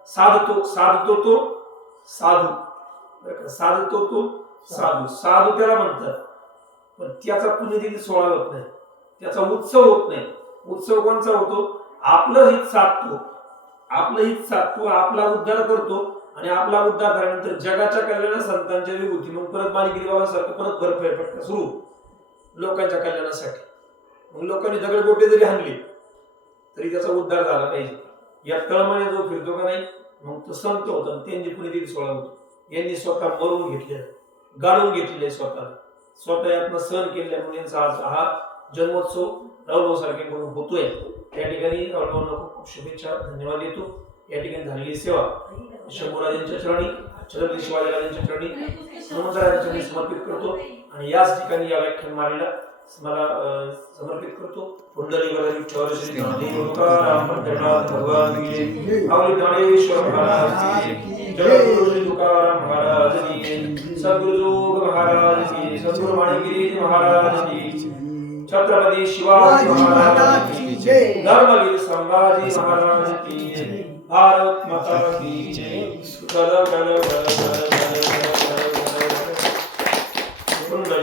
साधतो तो साधू, साधतो तो साधू त्याला म्हणतात. पण त्याचा पुण्यतिथी सोहळा होत नाही, त्याचा उत्सव होत नाही. उत्सव कोणचा होतो, आपलं हित साधतो, आपला उद्धार करतो, आणि आपला उद्धार झाल्यानंतर जगाच्या कल्याणात संतांच्या विभूती, मग परत मालिगिरी बाबांसारखं परत फेरफटका सुरू लोकांच्या कल्याणासाठी. मग लोकांनी दगडगोटे जरी हाणले तरी त्याचा उद्धार झाला पाहिजे. या तळमळीने जो फिरतो का नाही, मग तो संत होता. त्यांची पुण्यतिथी सोहळा होतो. यांनी स्वतः मरून घेतले, गाळून घेतलेले, स्वतः यातनं सहन केले, म्हणून यांचा आज हा जन्मोत्सव राहुल सारखे म्हणून होतोय. त्या ठिकाणी राहुल खूप शुभेच्छा, धन्यवाद देतो. या ठिकाणी झालेली सेवा शंभूराजांच्या चरणी, छत्रपती शिवाजीराजांच्या चरणी, हनुमंतराजांच्या चरणी समर्पित करतो. आणि याच ठिकाणी या व्याख्यानमालेला मला समर्पित करतो. पुंडलिक विठ्ठल श्री ज्ञानेश्वर तुकाराम पंढरनाथ भगवान की जय. आवली ज्ञानेश्वर महाराज की जय. जगद्गुरु श्री तुकाराम महाराज की, सद्गुरु जोग महाराज की, सद्गुरु माणिगिरी महाराज की, छत्रपती शिवाजी महाराज की जय. धर्मवीर संभाजी महाराज की जय. भारत माता की जय.